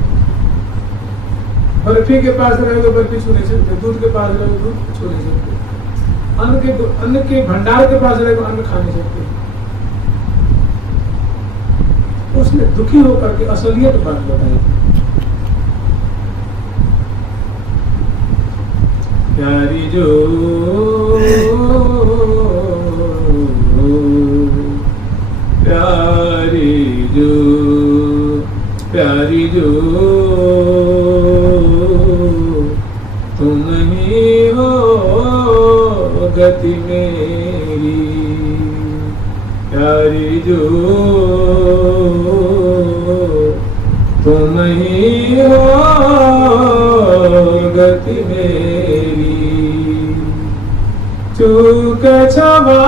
बर्फी के पास रहे तो बर्फी छू नहीं सकते, दूध के पास रहे तो दूध छू नहीं सकते, अन्न के भंडार के पास रहे तो अन्न खा नहीं सकते। उसने दुखी होकर के असलियत बात बताई। प्यारी जो प्यारी जो तुम ही हो गति मेरी, प्यारी जो तुम ही हो गति मेरी। चूक क्षमा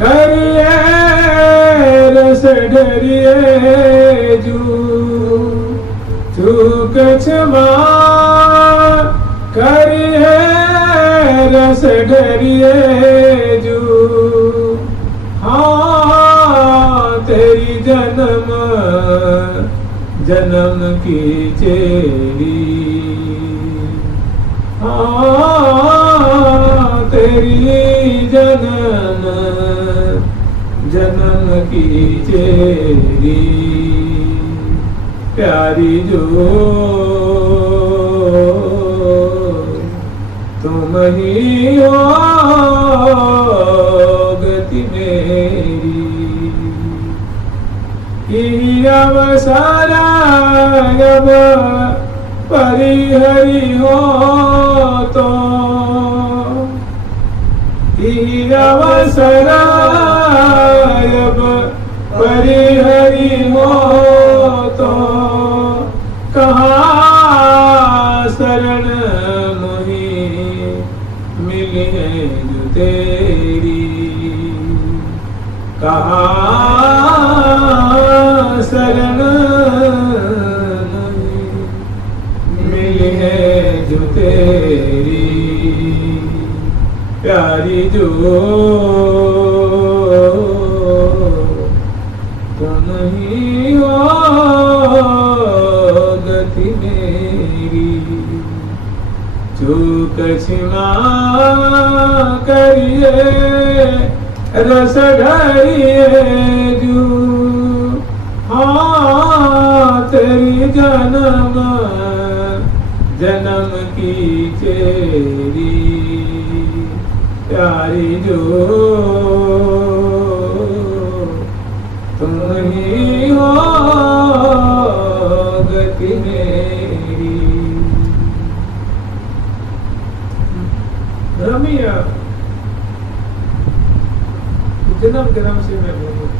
करिए रस डरिए जू, चूक क्षमा करिए रस ढरिए जू, हाँ तेरी जन्म जन्म की चेरी, हाँ तेरी जन्म जन्म की चेरी, प्यारी जो तुम ही हो गति मेरी, अवसर अब परिहरि हो तो, अवसर अब परिहरि हो तो, कहाँ शरण मोहि मिली है जो तेरी, कहाँ शरण मिली है जो तेरी, प्यारी जो तुम ही हो गति मेरी, चूक क्षमा करिए रस ढरिए जू, हाँ तेरी जन्म जन्म की चेरी, प्यारी जो तुम ही हो गति मेरी। रमिया जन्म जन्म से मैं बोलूँ,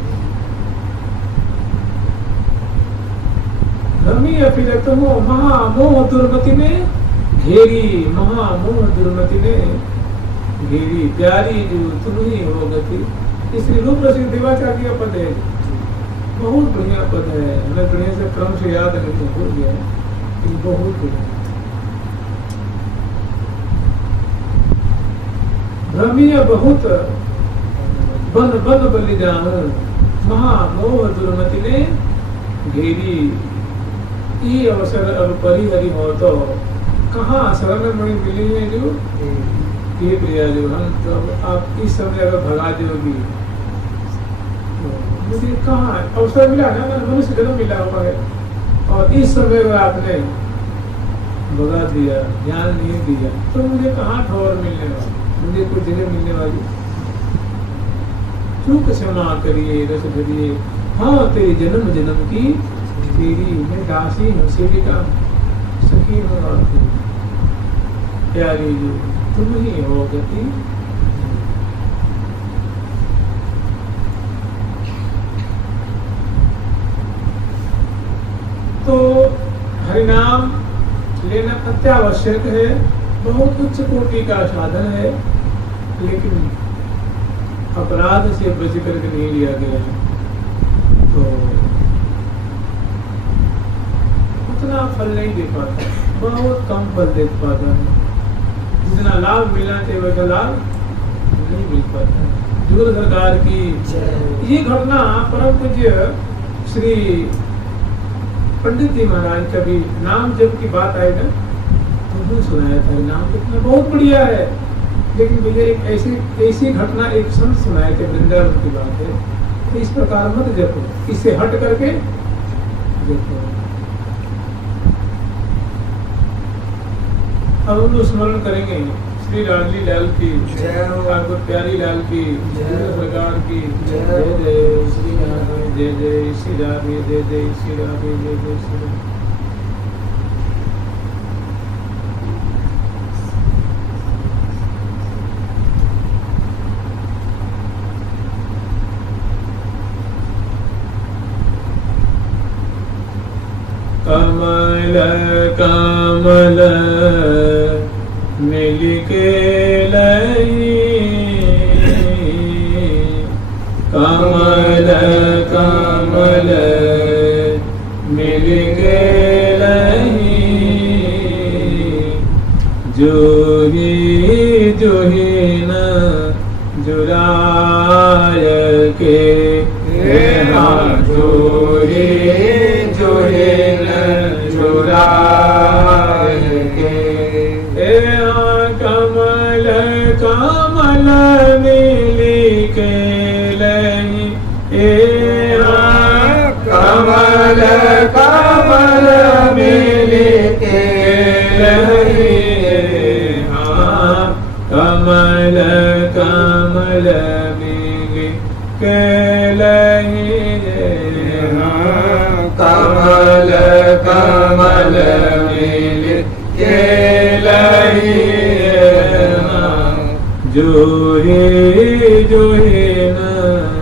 रमिया फिर तुम महामोह दुर्मति ने घेरी, महामोह दुर्मति ने घेरी, प्यारी जो तुम ही हो गति। इसलिए रूप रसिक देवाचार्य का पद है, बहुत बढ़िया पद है, मैं बढ़िया से क्रम से याद नहीं भूल गया, बहुत बढ़िया। रमिया बहुत बन बन बलिदान, महामोह दुर्मति ने घेरी, ये अवसर अब परिहरि हो तो, कहाँ शरण मणि मिली है जो ये प्रिया जो हम तो आप इस समय अगर भगा दोगी तो मुझे कहाँ अवसर मिला ना, मैंने मनुष्य जन्म मिला हुआ है, और इस समय अगर आपने भगा दिया, ध्यान नहीं दिया, तो मुझे कहाँ ठोर मिलने वाली, मुझे कोई जगह मिलने वाली। चूक क्षमा करिए रस ढरिए, हाँ तेरी जन्म जन्म की तेरी, मैं दासी हूँ सेविका सखी हूँ आपकी, प्यारी जो तुम ही हो गति। तो हरिनाम लेना अत्यावश्यक है, बहुत उच्च कोटि का साधन है, लेकिन अपराध से बच करके नहीं लिया गया, तो उतना फल नहीं दे पाता, बहुत कम फल दे पाता है, जितना लाभ मिलना चाहिए वैसा लाभ नहीं मिल पाता। जुगल सरकार की ये घटना परम पूज्य श्री पंडित जी महाराज का भी नाम जब की बात आई ना, तो भी सुनाया था, नाम कितना बहुत बढ़िया है, लेकिन मुझे एक ऐसी घटना एक संत सुनाए थे, वृंदावन की बात है, तो इस प्रकार मत जपो, इससे हट करके जपो। अब हम लोग स्मरण करेंगे श्री लाडली लाल की ठाकुर प्यारी लाल की सरकार की जय जय श्री राधे, जय जय श्री राधे, जय जय श्री राधे, जय जय श्री राधे। कमल कमल मिल के लई, कमल कमल मिल के लई, जोही जोही जुराय के जोहे जोहे न जुराय के कमल कमल मिली के लही कमल कमल मिली के लही कमल कमल मिली के लही कमल कमल मिली के लही जोहे जोहे न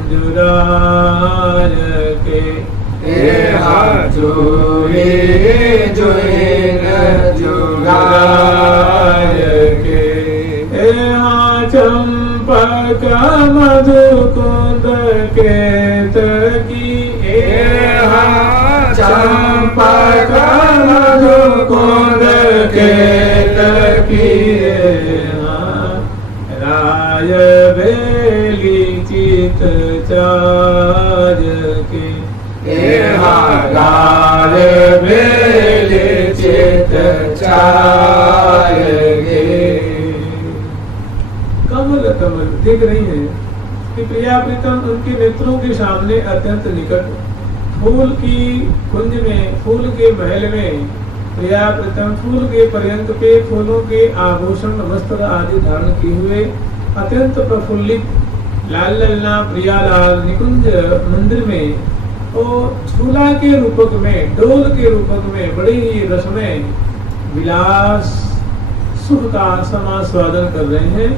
जुराय के जोहे जोहे न जुराय के चंपक मधुकुंद के तकी चंपक मधुकुंद के तकी राय बेली चित चार के राय बेली चित चार के कमल कमल दिख रही है कि प्रिया प्रीतम उनके नेत्रों के सामने अत्यंत निकट फूल की कुंज में फूल के महल में प्रिया प्रीतम फूल के पर्यंत पे फूलों के आभूषण वस्त्र आदि धारण किए हुए अत्यंत प्रफुल्लित लाल ललना प्रियालाल निकुंज मंदिर में और झूला के रूपक में डोल के रूपक में बड़ी ही रसमय विलास सुख का समास्वादन कर रहे हैं।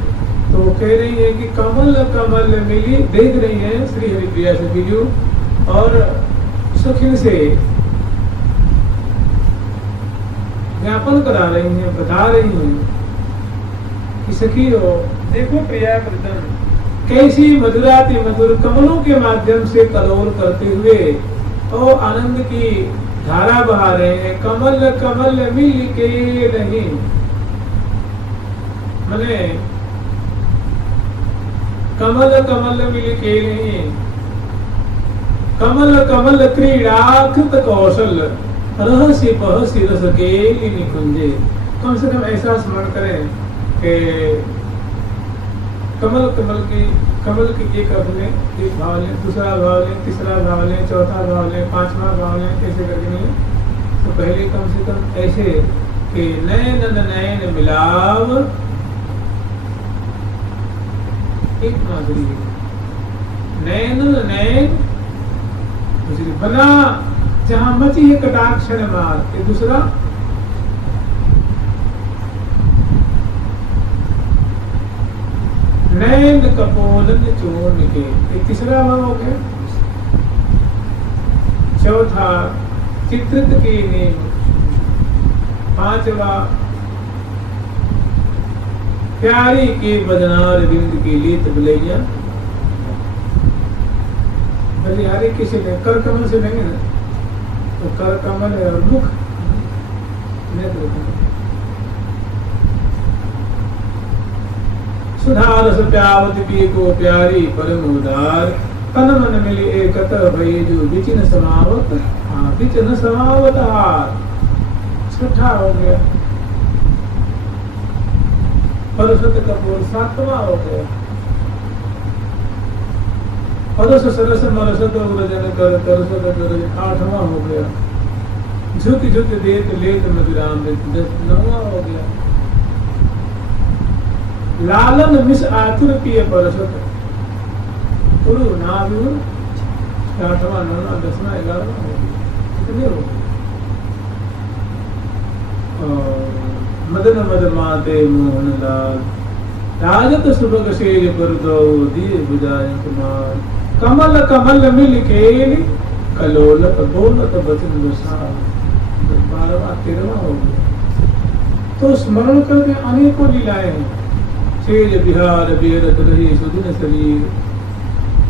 तो कह रही है कि कमल कमल मिली देख रही है श्री हरिप्रिया से वीडियो और सखिन से ज्ञापन करा रही हैं, बता रही हैं कि सखी हो देखो प्रिया प्रीतम कैसी मधुराति मधुर कमलों के माध्यम से कलोल करते हुए और आनंद की धारा बहा रहे हैं। कमल कमल मिल के नहीं मने कमल कमल मिल के नहीं कमल कमल क्रीड़ा कृत कौशल रहस्य पहसी रस के निकुंजे। कम से कम ऐसा स्मरण करें कि कमल के एक अर्थ में एक भाव लें, दूसरा भाव लें, तीसरा भाव लें, चौथा भाव लें, पांचवा भाव लें, ऐसे करके नहीं। तो पहले कम से कम ऐसे कि नयन नयन मिलाव एक माधुरी नयन नयन बना जहां मची है कटाक्षण मार। ये दूसरा नैन कपोलन चोर के। ये तीसरा भाव हो गया। चौथा चित्रित के नेम। पांचवा प्यारी के बदनार बिंद के लिए तबलैया। बलिहारी किसे में कर कमल से लेंगे ना तो कर कमल है और मुख नेत्र सुधारस प्यावत पिए को प्यारी परम उदार तन मन मिले एकत भई जो विचिन समावत विचिन समावत हार। छठा हो गया। परसत कपूर सातवां हो गया। परस सरस मरसत उरजन कर तरसत कर आठवां हो गया। झुक झुक देत लेत मधुराम नौवां हो गया। लालन मिस आतुर पिय परसत तुरु नाभिर आठवां नौवां दसवां 11वां हो गया। कितने हो गए? मदन मद माते मोहन लाल राजत सुभग सेज पर दो दिए बुझाए कुमार। कमल कमल मिल केली कलोलत बोलत बचन विशाल। 12वां 13वां हो गया। तो स्मरण करके अनेकों लीलाएं हैं। सेज बिहार बेरत रही सुदिन शरीर।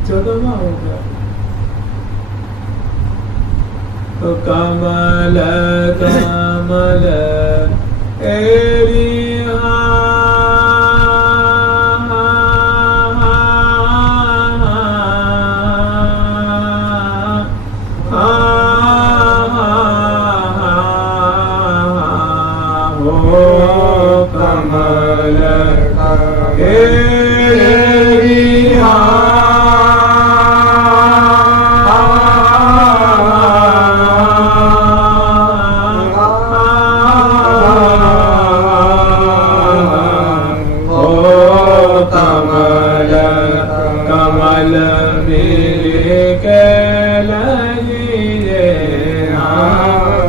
14वां हो गया। तो कमल कमल एरी मिले कहलाइए,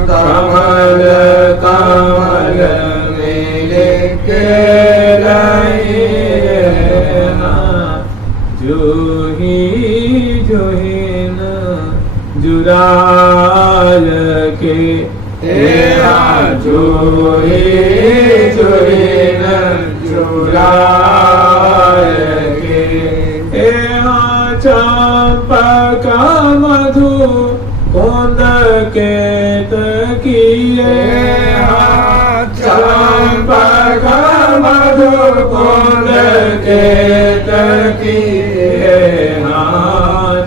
कमल कमल मिले कहलाइए, जूही जूहीन जुराल के, जूही जूहीन जुराल के, चंपका मधु कुंद के तकिए, चंपका मधु कुंद के तकिए,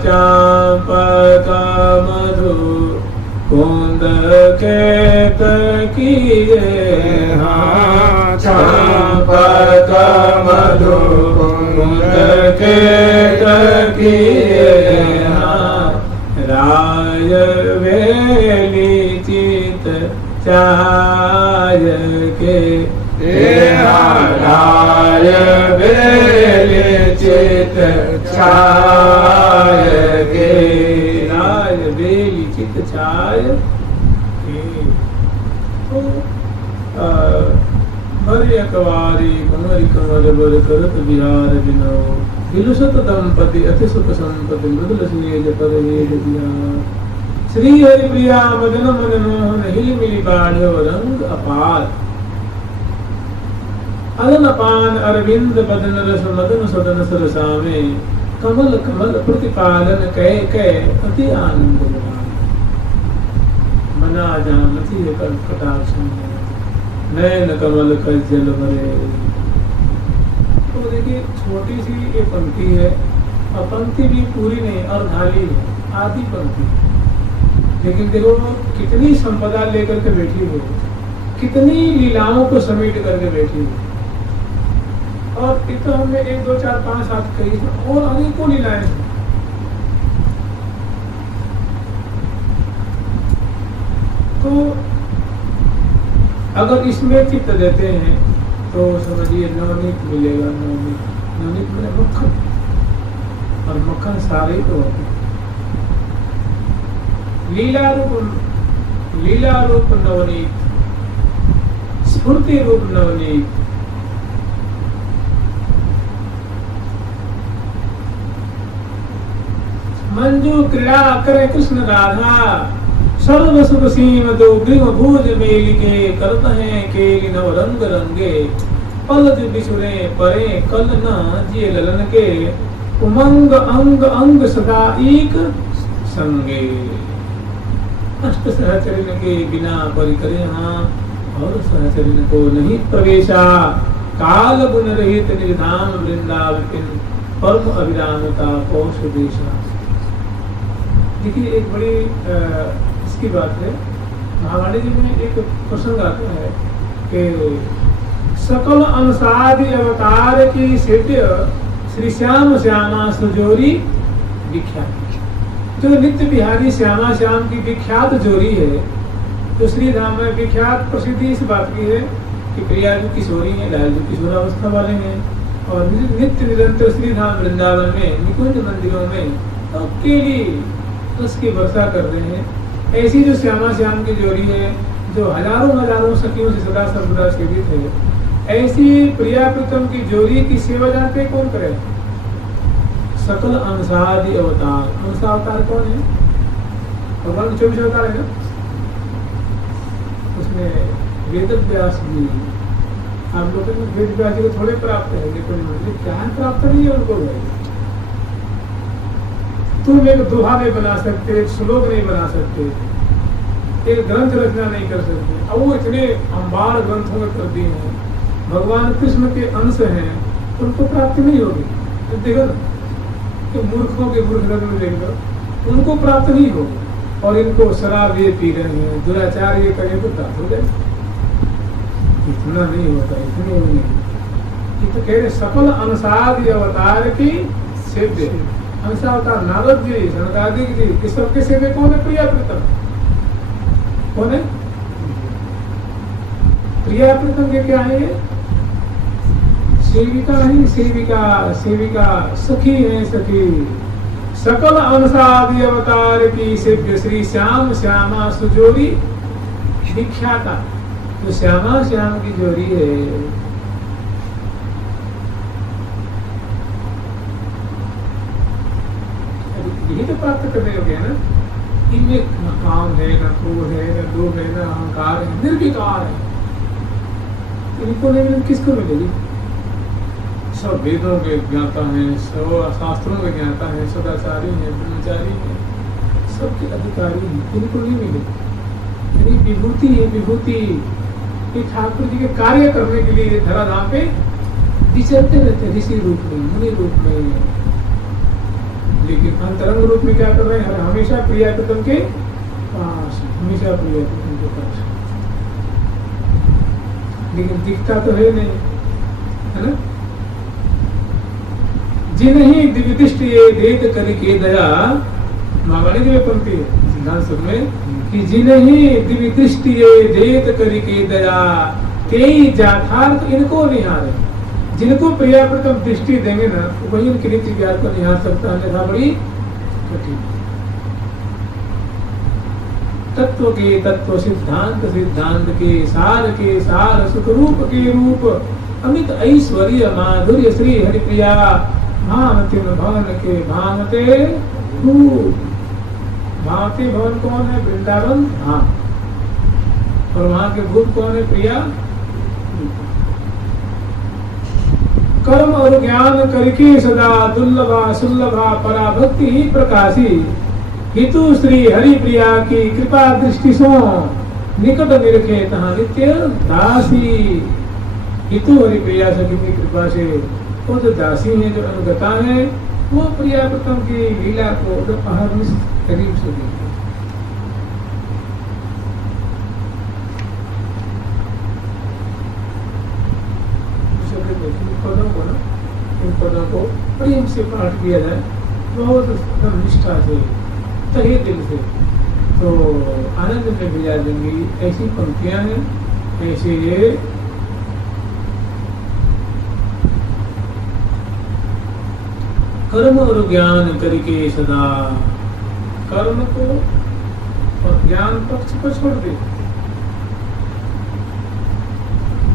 चंपका मधु कुंद के तकिए, चंपका मधु कुंद के तकिए, राय वेली चित चाय के, राय वेली चित चाय के, राय वेली चित चाय के। मरि अकवारी कमरि कमल बर करत बिहार बिनो, विलुषत दंपति अति सुख संपत्ति, मृदुल स्नेह पर हेज बिहार, श्री हरि प्रिया मदन मन मोहन, हिल मिली बाढ़ो रंग अपार, अदन अपान अरविंद बदन रस मदन सदन सरसामे, कमल कमल प्रतिपालन कह कह अति आनंद बना जामती कटाक्ष, नैन कमल कज्जल भरे। तो देखिए छोटी सी ये पंक्ति है, और पंक्ति भी पूरी नहीं, अर्धाली है, आधी पंक्ति, लेकिन देखो कितनी संपदा लेकर के बैठी हो, कितनी लीलाओं को समेट करके बैठी हो। और ये तो हमने 1 2 4 5 7 कही, और अनेकों लीलाएं हैं। तो अगर इसमें चित्त देते हैं तो समझिए नवनीत मिलेगा। नवनीत नवनीत मिले मक्खन, और मक्खन सारे तो होते हैं। लीला रूप नवनीत, स्फूर्ति रूप नवनीत, मंजू क्रीड़ा करे कृष्ण राधा, सर्व सुख सीम दो गृह भूज मेली के, करत हैं केली नव रंग रंगे, पल बिछुरे परे कल न जिए ललन के, उमंग अंग अंग सदा एक संगे, अष्ट सहचरण के बिना परिकरे हाँ, और सहचरण को नहीं प्रवेशा, काल गुण रहित निर्धाम वृंदावन, परम अभिरामता कौश देशा। देखिए एक बड़ी इसकी बात है, महावाणी जी में एक प्रसंग आता है कि सकल अंसादि अवतार की सिद्ध श्री श्याम श्यामा सुजोरी विख्यात, जो नित्य बिहारी श्यामा श्याम की विख्यात जोड़ी है, तो श्री धाम में विख्यात प्रसिद्धि इस बात की है कि प्रिया जी किशोरी है, लाल जी किशोरावस्था वाले हैं, और नित्य निरंतर श्री धाम वृंदावन में निकुंज मंदिरों में अकेली उसकी वर्षा कर रहे हैं। ऐसी जो श्यामा श्याम की जोड़ी है, जो हजारों हजारों सखियों से सदा सर्वदा सेवित है, ऐसी प्रिया प्रीतम की जोड़ी की सेवा जानते कौन करे? सकल अंशादि अवतार। अंशा अवतार कौन है? भगवान 24 अवतार है ना, उसमें वेद व्यास जी, आप लोगों ने वेद व्यास जी को थोड़े प्राप्त है, लेकिन ज्ञान प्राप्त नहीं है उनको। तुम एक दोहा नहीं बना सकते, एक श्लोक नहीं बना सकते, एक ग्रंथ रचना नहीं कर सकते, अब वो इतने अंबार ग्रंथों में कर दिए हैं, भगवान कृष्ण के अंश हैं, उनको प्राप्ति नहीं होगी। तो देखो ना कि मूर्खों के मूर्ख में देखो उनको प्राप्त नहीं होगी, और इनको शराब ये पी रहे हैं, दुराचार ये करें तो प्राप्त हो जाए। इतना नहीं होता, इतने नहीं। ये तो कह रहे सकल अंशादि अवतार की सिद्ध। अंशावतार नारद जी, सनकादिक जी, इस सबके सेवे कौन है? प्रिया प्रीतम। कौन है? प्रिया प्रीतम के क्या है? सेविका ही सेविका, सेविका सखी है सखी, सकल अंशादि अवतार की सेव्य श्री श्याम श्यामा सुजोरी विख्याता। तो श्यामा श्याम की जोड़ी है। यही तो प्राप्त करने हो गया ना। इनमें न काम है, न क्रोध है, न लोभ है, न अहंकार है, निर्विकार है। इनको नहीं किसको मिलेगी? सब वेदों के ज्ञाता है, सब शास्त्रों के ज्ञाता है, सदाचारी है, ब्रह्मचारी है, सबके अधिकारी है, इनको नहीं मिलेगी। यदि विभूति है, विभूति ठाकुर जी के कार्य करने के लिए धराधाम पे विचरते रहते, ऋषि रूप में, मुनि रूप में, लेकिन अंतरंग रूप में क्या कर रहे हैं? हमेशा प्रियतम के पास, हमेशा प्रियतम के पास, लेकिन दिखता तो है नहीं, है ना। जिन्हीं दिव्य दृष्टि ये देत करके दया, मावाणी में पंक्ति है सिद्धांत सुख में कि जिन्हीं दिव्य दृष्टि ये देत करके दया, तेई जाथार्थ इनको निहारे। जिनको प्रिया प्रथम दृष्टि देंगे ना, वही उनके नित्य ज्ञान को निहार सकता है, अन्यथा बड़ी कठिन। तत्व के तत्व, सिद्धांत सिद्धांत के सार, सुख रूप के रूप, अमित ऐश्वर्य माधुर्य श्री हरिप्रिया, भावते भवन के भावते रूप। भावते भवन कौन है? वृंदावन धाम। और वहां के भूत कौन है? प्रिया। कर्म और ज्ञान करके सदा दुर्लभा सुलभा पराभक्ति ही प्रकाशी, हितु श्री हरि प्रिया की कृपा दृष्टि सो निकट निरखे तहाँ नित्य दासी। हितु हरि प्रिया सखी की कृपा से वो जो दासी है, जो अनुगता है, वो प्रिया प्रथम की लीला को अहर्निश करीब से देखे। पदों को ना, इन पदों को प्रेम से पाठ किया जाए, बहुत निष्ठा से, तहे दिल से, तो आनंद में भिजा देंगी। ऐसी पंक्तियां हैं, ऐसे ये कर्म और ज्ञान करके सदा, कर्म को और ज्ञान पक्ष को छोड़ दे,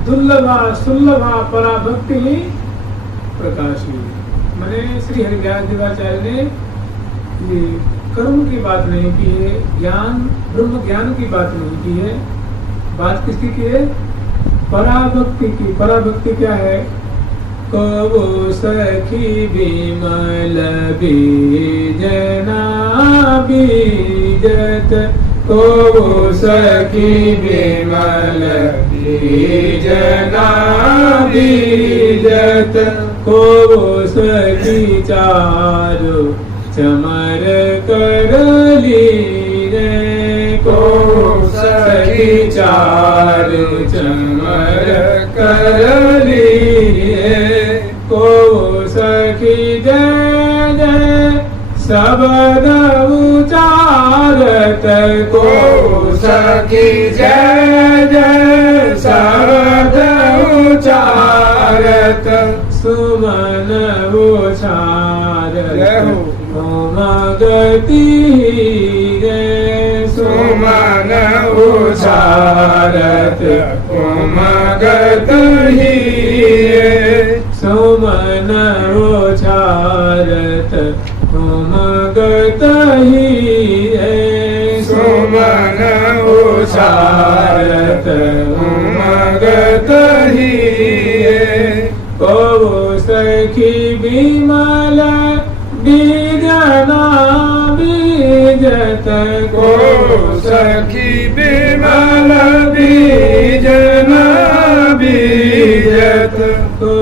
दुर्लभा सुलभा पराभक्ति ही प्रकाशी। मैंने श्री हरिव्यास देवाचार्य ने ये कर्म की बात नहीं की है, ज्ञान ब्रह्म ज्ञान की बात नहीं की है, बात किसकी की है? पराभक्ति की। पराभक्ति क्या है? कबो सखी विमल बीजना बीजत, कबो सखी विमल बीजना बीजत, कबो सखी चारु चमर करली रे, कबो सखी चारु चमर करली रे, को सखी जय जय शब्द उचारत, को सखी जय जय शब्द उचारत, सुमन उचारत ओम गति रे, सुमन उचारत ओम गति रे, सुमन उचारत ओम गति रे, सुमन उचारत ओम गति रे, को सखी विमल बीजना बीजत, को सखी विमल बीजना बीजत, को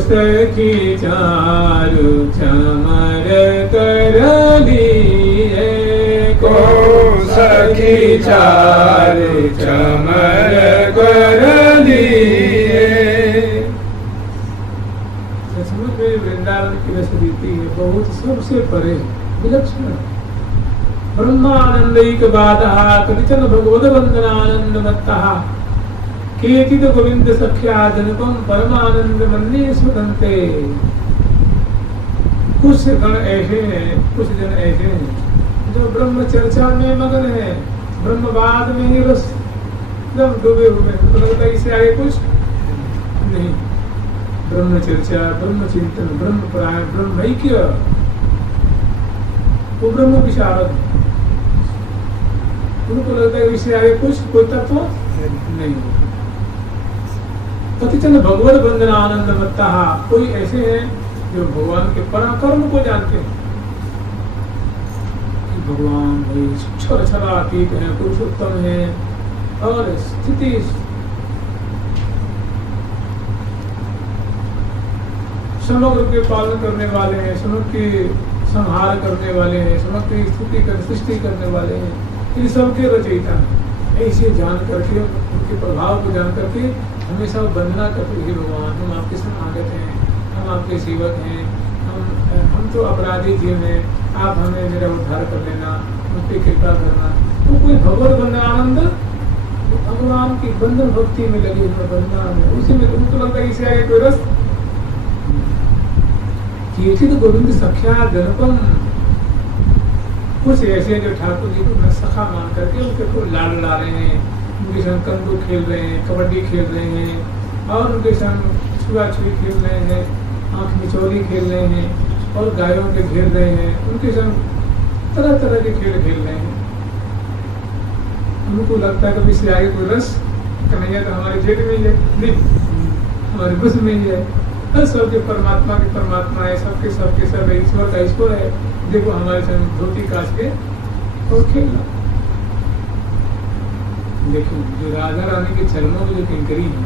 सखी चारु चमर करली रे, को सखी चारु चमर करली रे। सचमुच में वृंदावन की रसरीति है बहुत सबसे परे, विलक्षण। ब्रह्मानंदैक बाधः कतिचन भगवद वंदनानंद मत्तः, केचिद गोविंद सख्या जनकम परमानंद मन्ये सुदन्ते। कुछ गण ऐसे हैं, कुछ जन ऐसे हैं जो ब्रह्म चर्चा में मगन है, ब्रह्मवाद में ही रस एकदम डूबे हुए हैं। तो लगता है इससे आगे कुछ नहीं। ब्रह्म चर्चा, ब्रह्म चिंतन, ब्रह्म परायण, ब्रह्म ऐक्य, वो ब्रह्म विशारद। उनको लगता है इससे आगे कुछ कोई तत्व नहीं। कतिचन भगवत वंदना आनंद मत्ता, कोई ऐसे हैं जो भगवान के पराक्रम को जानते हैं कि भगवान भाई क्षर क्षरातीत है, पुरुषोत्तम है और स्थिति समग्र के पालन करने वाले हैं, समग्र के संहार करने वाले हैं, समग्र की स्थिति कर सृष्टि करने वाले हैं, इन सबके रचयिता हैं। ऐसे जान करके उनके प्रभाव को जान करके हमेशा वंदना करते हैं, भगवान हम आपके शरणागत हैं, हम आपके सेवक हैं, हम तो अपराधी जीव हैं, आप हमें मेरा उद्धार कर लेना, उन पर कृपा करना। तो कोई भगवत वंदना आनंद भगवान की बंधन भक्ति में लगे हुए, वंदना में, उसी में तुमको लगता है इसे आगे कोई रस तो गोविंद सख्या जनपम। कुछ ऐसे जो ठाकुर जी को सखा मान करके उनके को लाड़ ला रहे हैं, उनके संग कंदू खेल रहे हैं, कबड्डी खेल रहे हैं और उनके संग छुआ छुई खेल रहे हैं, आंख मिचौली खेल रहे हैं और गायों के घेर रहे हैं, उनके संग तरह तरह के खेल खेल रहे हैं। उनको लगता है कभी इससे आगे कोई रस कन्हैया तो हमारे जेठ में ही है, हमारे बुझ में ही है, सबके परमात्मा के परमात्मा है, सबके सबके सब है, ईश्वर का ईश्वर है। देखो हमारे संग धोती काट के और खेलना। देखो जो राधा रानी के चरणों में जो किंकरी है,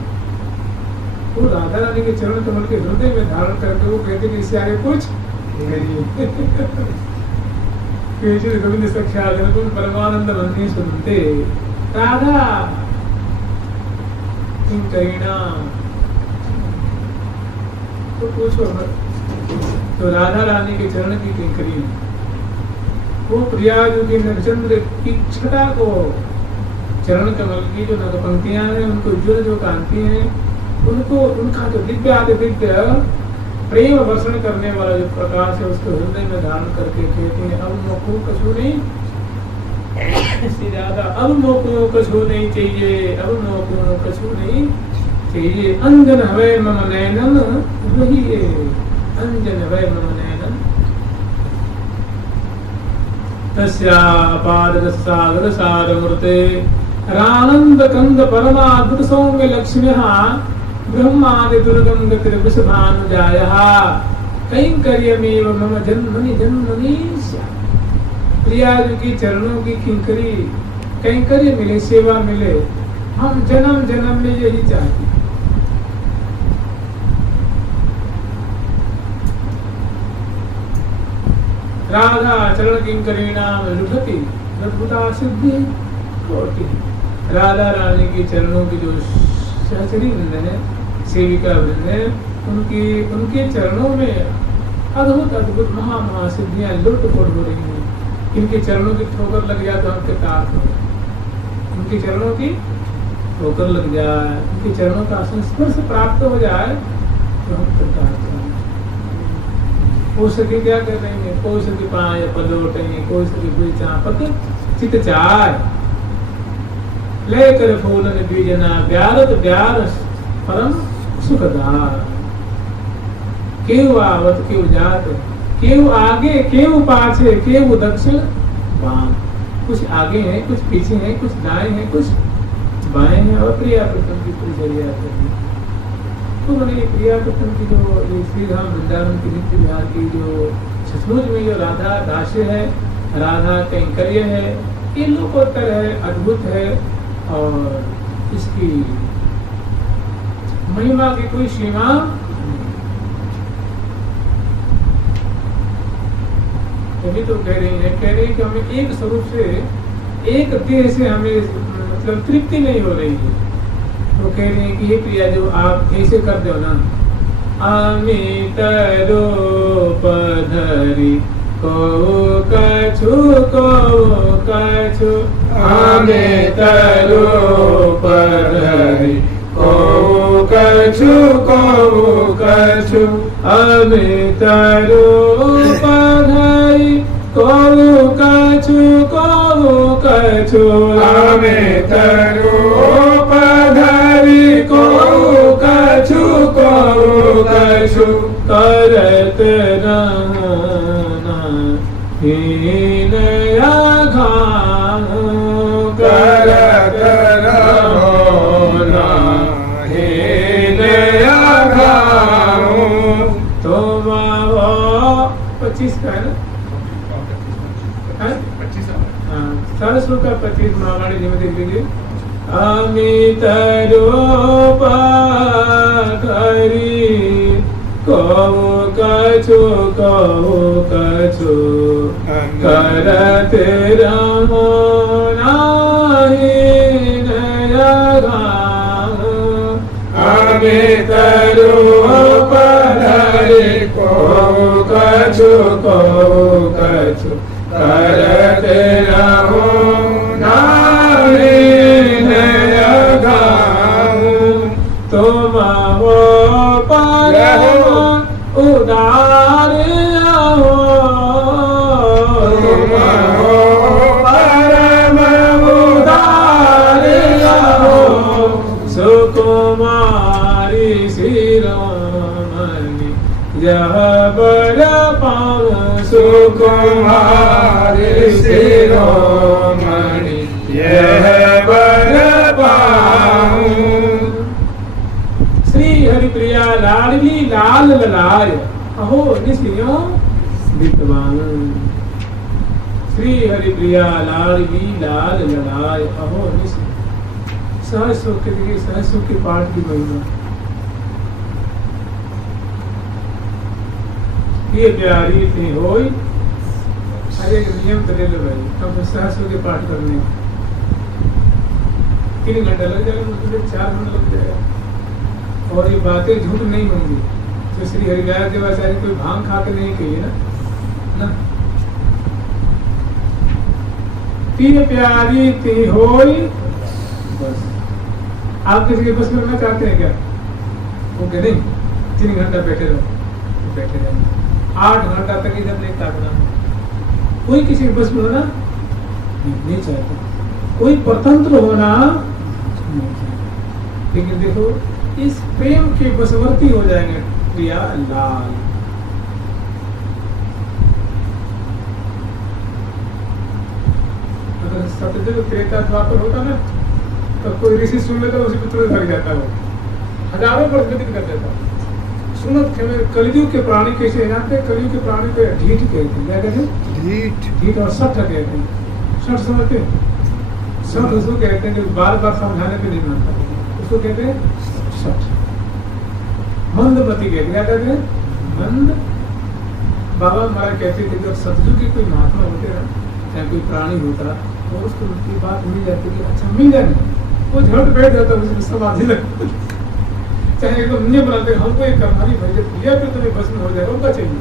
वो राधा रानी के चरण कमल के हृदय में धारण करके वो कहते कि इससे आगे कुछ गोविंद सख्या जनकुल परमानंद बंदी सुनते राधा किंकरीणा। तो पूछो तो राधा रानी के चरण की किंकरी, वो प्रिया जो कि नरचंद्र की छटा को, चरण कमल की जो नगपंक्तियां हैं, उनको उज्ज्वल जो कांति हैं, उनको उनका जो दिव्य आदि दिव्य प्रेम वर्षण करने वाला जो प्रकाश है उसको हृदय में धारण करके कहते हैं अब मोको कछु नहीं ज्यादा, अब मोको कछु नहीं चाहिए, अब मोको कछु नहीं चाहिए। अंजन हवे मम नैनन रहिए, अंजन हवे मम नैनन। तस्या अपार सागर सार मूर्ते रानंद कंद परमाद्भुत सौम्य लक्ष्म्यः ब्रह्मादि दुर्गम गतिर विषभानुजायः कैंकर्यमेव मम जन्मनि जन्मनि स्यात्। प्रिया जी की चरणों की किंकरी कैंकर्य मिले, सेवा मिले, हम जन्म जन्म में यही चाहते। राधा चरण किंकरीणाम लुठती लुठुता सिद्धि कोटि। राधा रानी की चरणों की जो सहचरी वृंद है, सेविका वृंद है, उनके चरणों में अद्भुत अद्भुत महा महा सिद्धियां लुटपुट हो रही हैं। इनके चरणों की ठोकर लग जाए तो हम कृतार्थ हो, उनके चरणों की ठोकर लग जाए, उनके चरणों का संस्पर्श प्राप्त हो जाए तो हम कृतार्थ हो। कोई सके क्या कर रहे हैं, कोई सके पाए पलोटे, कोई सके कोई चापत चित चाय लेकर फूलन बीजना ब्यारत ब्यार परम सुखदार। केव आवत केव जात, केव आगे केव पाछे, केव दक्षिण वाम। कुछ आगे हैं, कुछ पीछे हैं, कुछ दाएं हैं, कुछ बाएं हैं और प्रिया प्रथम की परिचर्या करनी। तो मैंने प्रिया प्रथम की जो श्री धाम वृंदावन की नित्य विहार की जो सचमुच में जो राधा दास्य है, राधा कैंकर्य है, ये लोकोत्तर है, अद्भुत है और इसकी महिमा की कोई सीमा तभी तो कह रही है कि हमें एक स्वरूप से, एक देह से हमें मतलब तृप्ति नहीं हो रही है। तो कह रहे हैं कि ये प्रिया जो आप ऐसे कर दो ना, अमित रूप धरि को कछु अमित रूप धरि को कछु अमित रूप कछु अमित रूप धरि को कछु करत रहना हीन अघाऊ करत रहो हीन अघाऊ। तुम 25 का है ना, 25 का 25 महावाणी जी में देख लीजिए। अमित रूप धरि कहु कछु करत रहो नाहि अघाऊ। अमित रूप धरि कहु कछु करत रहो नाहि अघाऊ। तुम हो परम उदार हो, तुम हो परम उदार हो, सुकुमारी शिरोमणि यह बर पाऊँ। सुकुमारी शिरोमणि यह बर पाऊँ। श्री हरिप्रिया लाडली लाल ललाय अहो निशियो विद्वान। श्री हरिप्रिया लाडली लाल ललाय अहो निशि। सहसो के लिए सहसो के पाठ की महिमा। ये प्यारी थी होई हर एक नियम तो ले लो भाई। अब सहसो के पाठ करने 3 घंटा लग जाएगा, मुझे 4 घंटा लग जाएगा। और ये बातें झूठ नहीं होंगी। तो श्री हरिव्यास देवाचार्य कोई भांग खा के नहीं कही ना। तीन प्यारी थी होई बस। आप किसी के बस में रहना चाहते हैं क्या? वो कह नहीं 3 घंटा बैठे रहो, बैठे रहेंगे 8 घंटा तक इधर नहीं ताकना। कोई किसी के बस में होना नहीं चाहता, कोई स्वतंत्र होना नहीं चाहता। लेकिन देखो इस प्रेम के बसवर्ती हो जाएंगे प्रिया लाल। अगर सतयुग त्रेता द्वापर होता ना तो कोई ऋषि सुन लेता उसी पुत्र में लग जाता, वो हजारों वर्ष व्यतीत कर देता। सुनो कलयुग के प्राणी कैसे है जानते? कलयुग के प्राणी को ढीठ कहते हैं। क्या कहते हैं? ढीठ और सठ कहते हैं। सठ समझते हैं? सठ उसको कहते हैं जो बार बार समझाने पे नहीं मानता, उसको कहते हैं सठ। मंदमती कहते हैं। क्या कहते हैं? मंद। बाबा हमारा कहते थे जब सतयुग के कोई महात्मा होते ना, चाहे कोई प्राणी होता और उसको उनकी बात मिल जाती कि अच्छा मिल जाए, वो झट बैठ जाता, उसमें समाधि लगता। चाहे एकदम नियम बनाते हमको एक हमारी भाई जब दिया फिर तुम्हें बस में हो जाएगा, उनका चाहिए।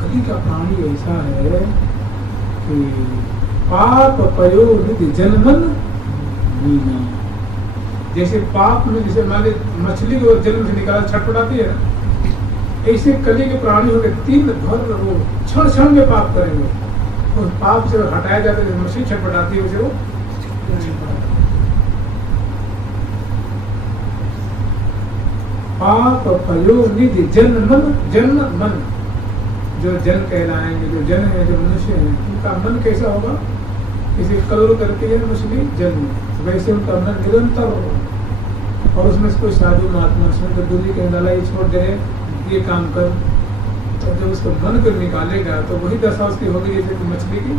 कली का प्राणी ऐसा है कि पाप पयो निधि जनमन मीना। जैसे पाप में जैसे मान लीजिए मछली को जन्म से निकाला छटपटाती है ना, ऐसे कली के प्राणी होंगे 3 भर वो क्षण क्षण में पाप करेंगे। उस पाप से हटाया जाता है, मछली छटपटाती है उसे वो पाप पयो निधि जन मन। जो जन कहलाएंगे, जो जन है, जो मनुष्य है, उनका मन कैसा होगा? किसी कलर करती है मछली जल में, वैसे उनका मन निरंतर होगा। और उसमें कोई साधु महात्मा सुन दूरी के डाला ये छोड़ दे ये काम कर, तो जब उसको मन कर निकालेगा तो वही दशा उसकी होगी जैसे कि मछली की।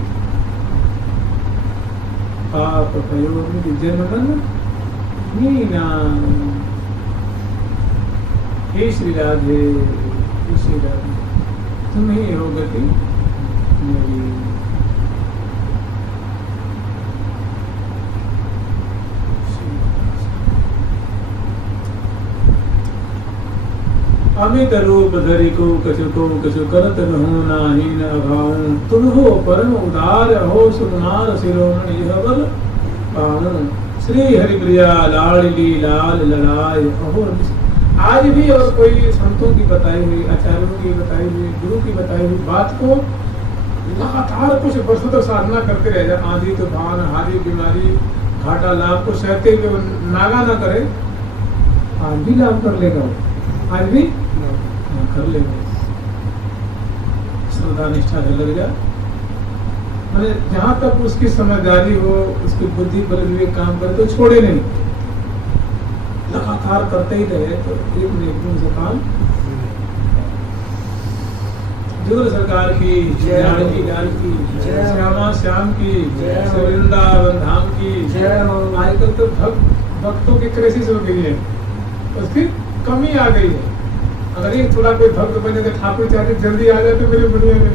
पाप पयो निधि जन मन मीना। हे श्री राधे, हे श्री राधे, तुम ही हो गति मेरी। अमित रूप धरि को कछु करत रहूं नाहि न अभाऊं। तुम हो परम उदार हो सुकुमार शिरोमणि यह बल पाऊं। श्री हरिप्रिया लाडली लाल ललाय अहो। आज भी और कोई संतों की बताई हुई, आचार्यों की बताई हुई, गुरु की बताई हुई बात को लगातार कुछ वर्षों तक साधना करते रह जाए, आंधी तूफान हारी बीमारी घाटा लाभ को सहते हुए नागा ना करे, आज भी लाभ कर लेगा वो, आज भी कर लेगा। श्रद्धा निष्ठा से लग जा, मैंने जहां तक उसकी समझदारी हो, उसकी बुद्धि बल विवेक काम करे तो छोड़े नहीं, लगातार करते ही रहे तो एक न एक दिन से काम। जुगल सरकार की जय, जानकी लाल की जय, श्यामा श्याम की जय, वृंदावन धाम की जय। आजकल तो भक्तों की क्राइसिस हो गई है, उसकी कमी आ गई है। अगर ये थोड़ा कोई भक्त बने तो ठाकुर चाहते जल्दी आ जाए तो मेरे बढ़िया रहे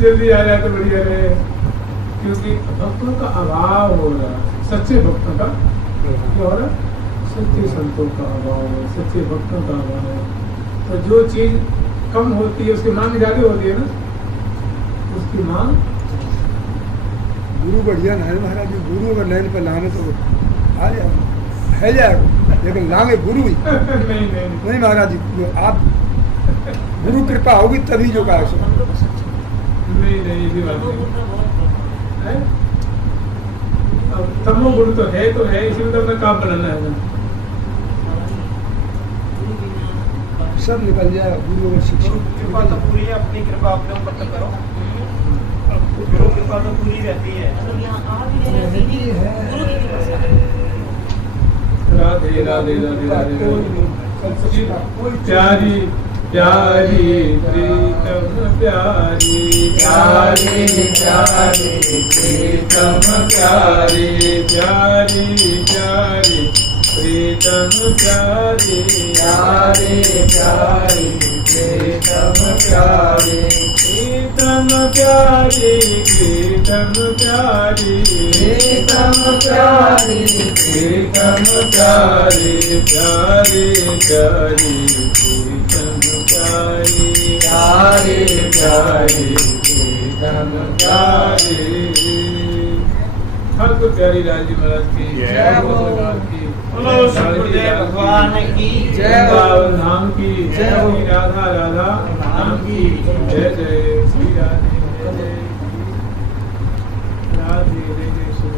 जल्दी आ जाए तो बढ़िया रहे, क्योंकि भक्तों का अभाव हो रहा है। सच्चे भक्तों का क्या हो रहा है? सच्चे संतों का अभाव है, सच्चे भक्तों का अभाव है। तो जो चीज कम होती है उसकी मांग ज्यादा होती है ना, उसकी मांग। गुरु बढ़िया ना है महाराज जी, गुरु अगर लाइन पर लाने तो आ जाए है जाएगा, लेकिन लागे गुरु ही नहीं महाराज जी। आप गुरु कृपा होगी तभी जो कहा नहीं ये बात नहीं। अब तमो गुण तो है इसीलिए तो अपना काम बनाना है ना, सब निकल जाए गुरु और शिक्षा। कृपा तो पूरी है, अपनी कृपा अपने ऊपर तो करो, गुरु कृपा तो पूरी रहती है। राधे राधे राधे राधे प्यारी प्यारी प्रीतम प्यारी प्यारी प्यारी प्रीतम प्यारी प्यारी प्यारी प्रीतम प्यारी प्यारी प्यारी प्रीतम प्यारी प्रीतम प्यारी प्रीतम प्यारी प्रीतम प्यारी प्रीतम प्यारी प्यारी प्यारी प्रीतम प्यारी प्यारी प्यारी प्रीतम प्यारी। ठाकुर प्यारी लाल जी महाराज की जय, सरकार की बोलो सतगुरुदेव भगवान की जय, वृंदावन धाम की जय, श्री राधा राधा धाम की जय जय, श्री राधे जय राधे जय जय श्री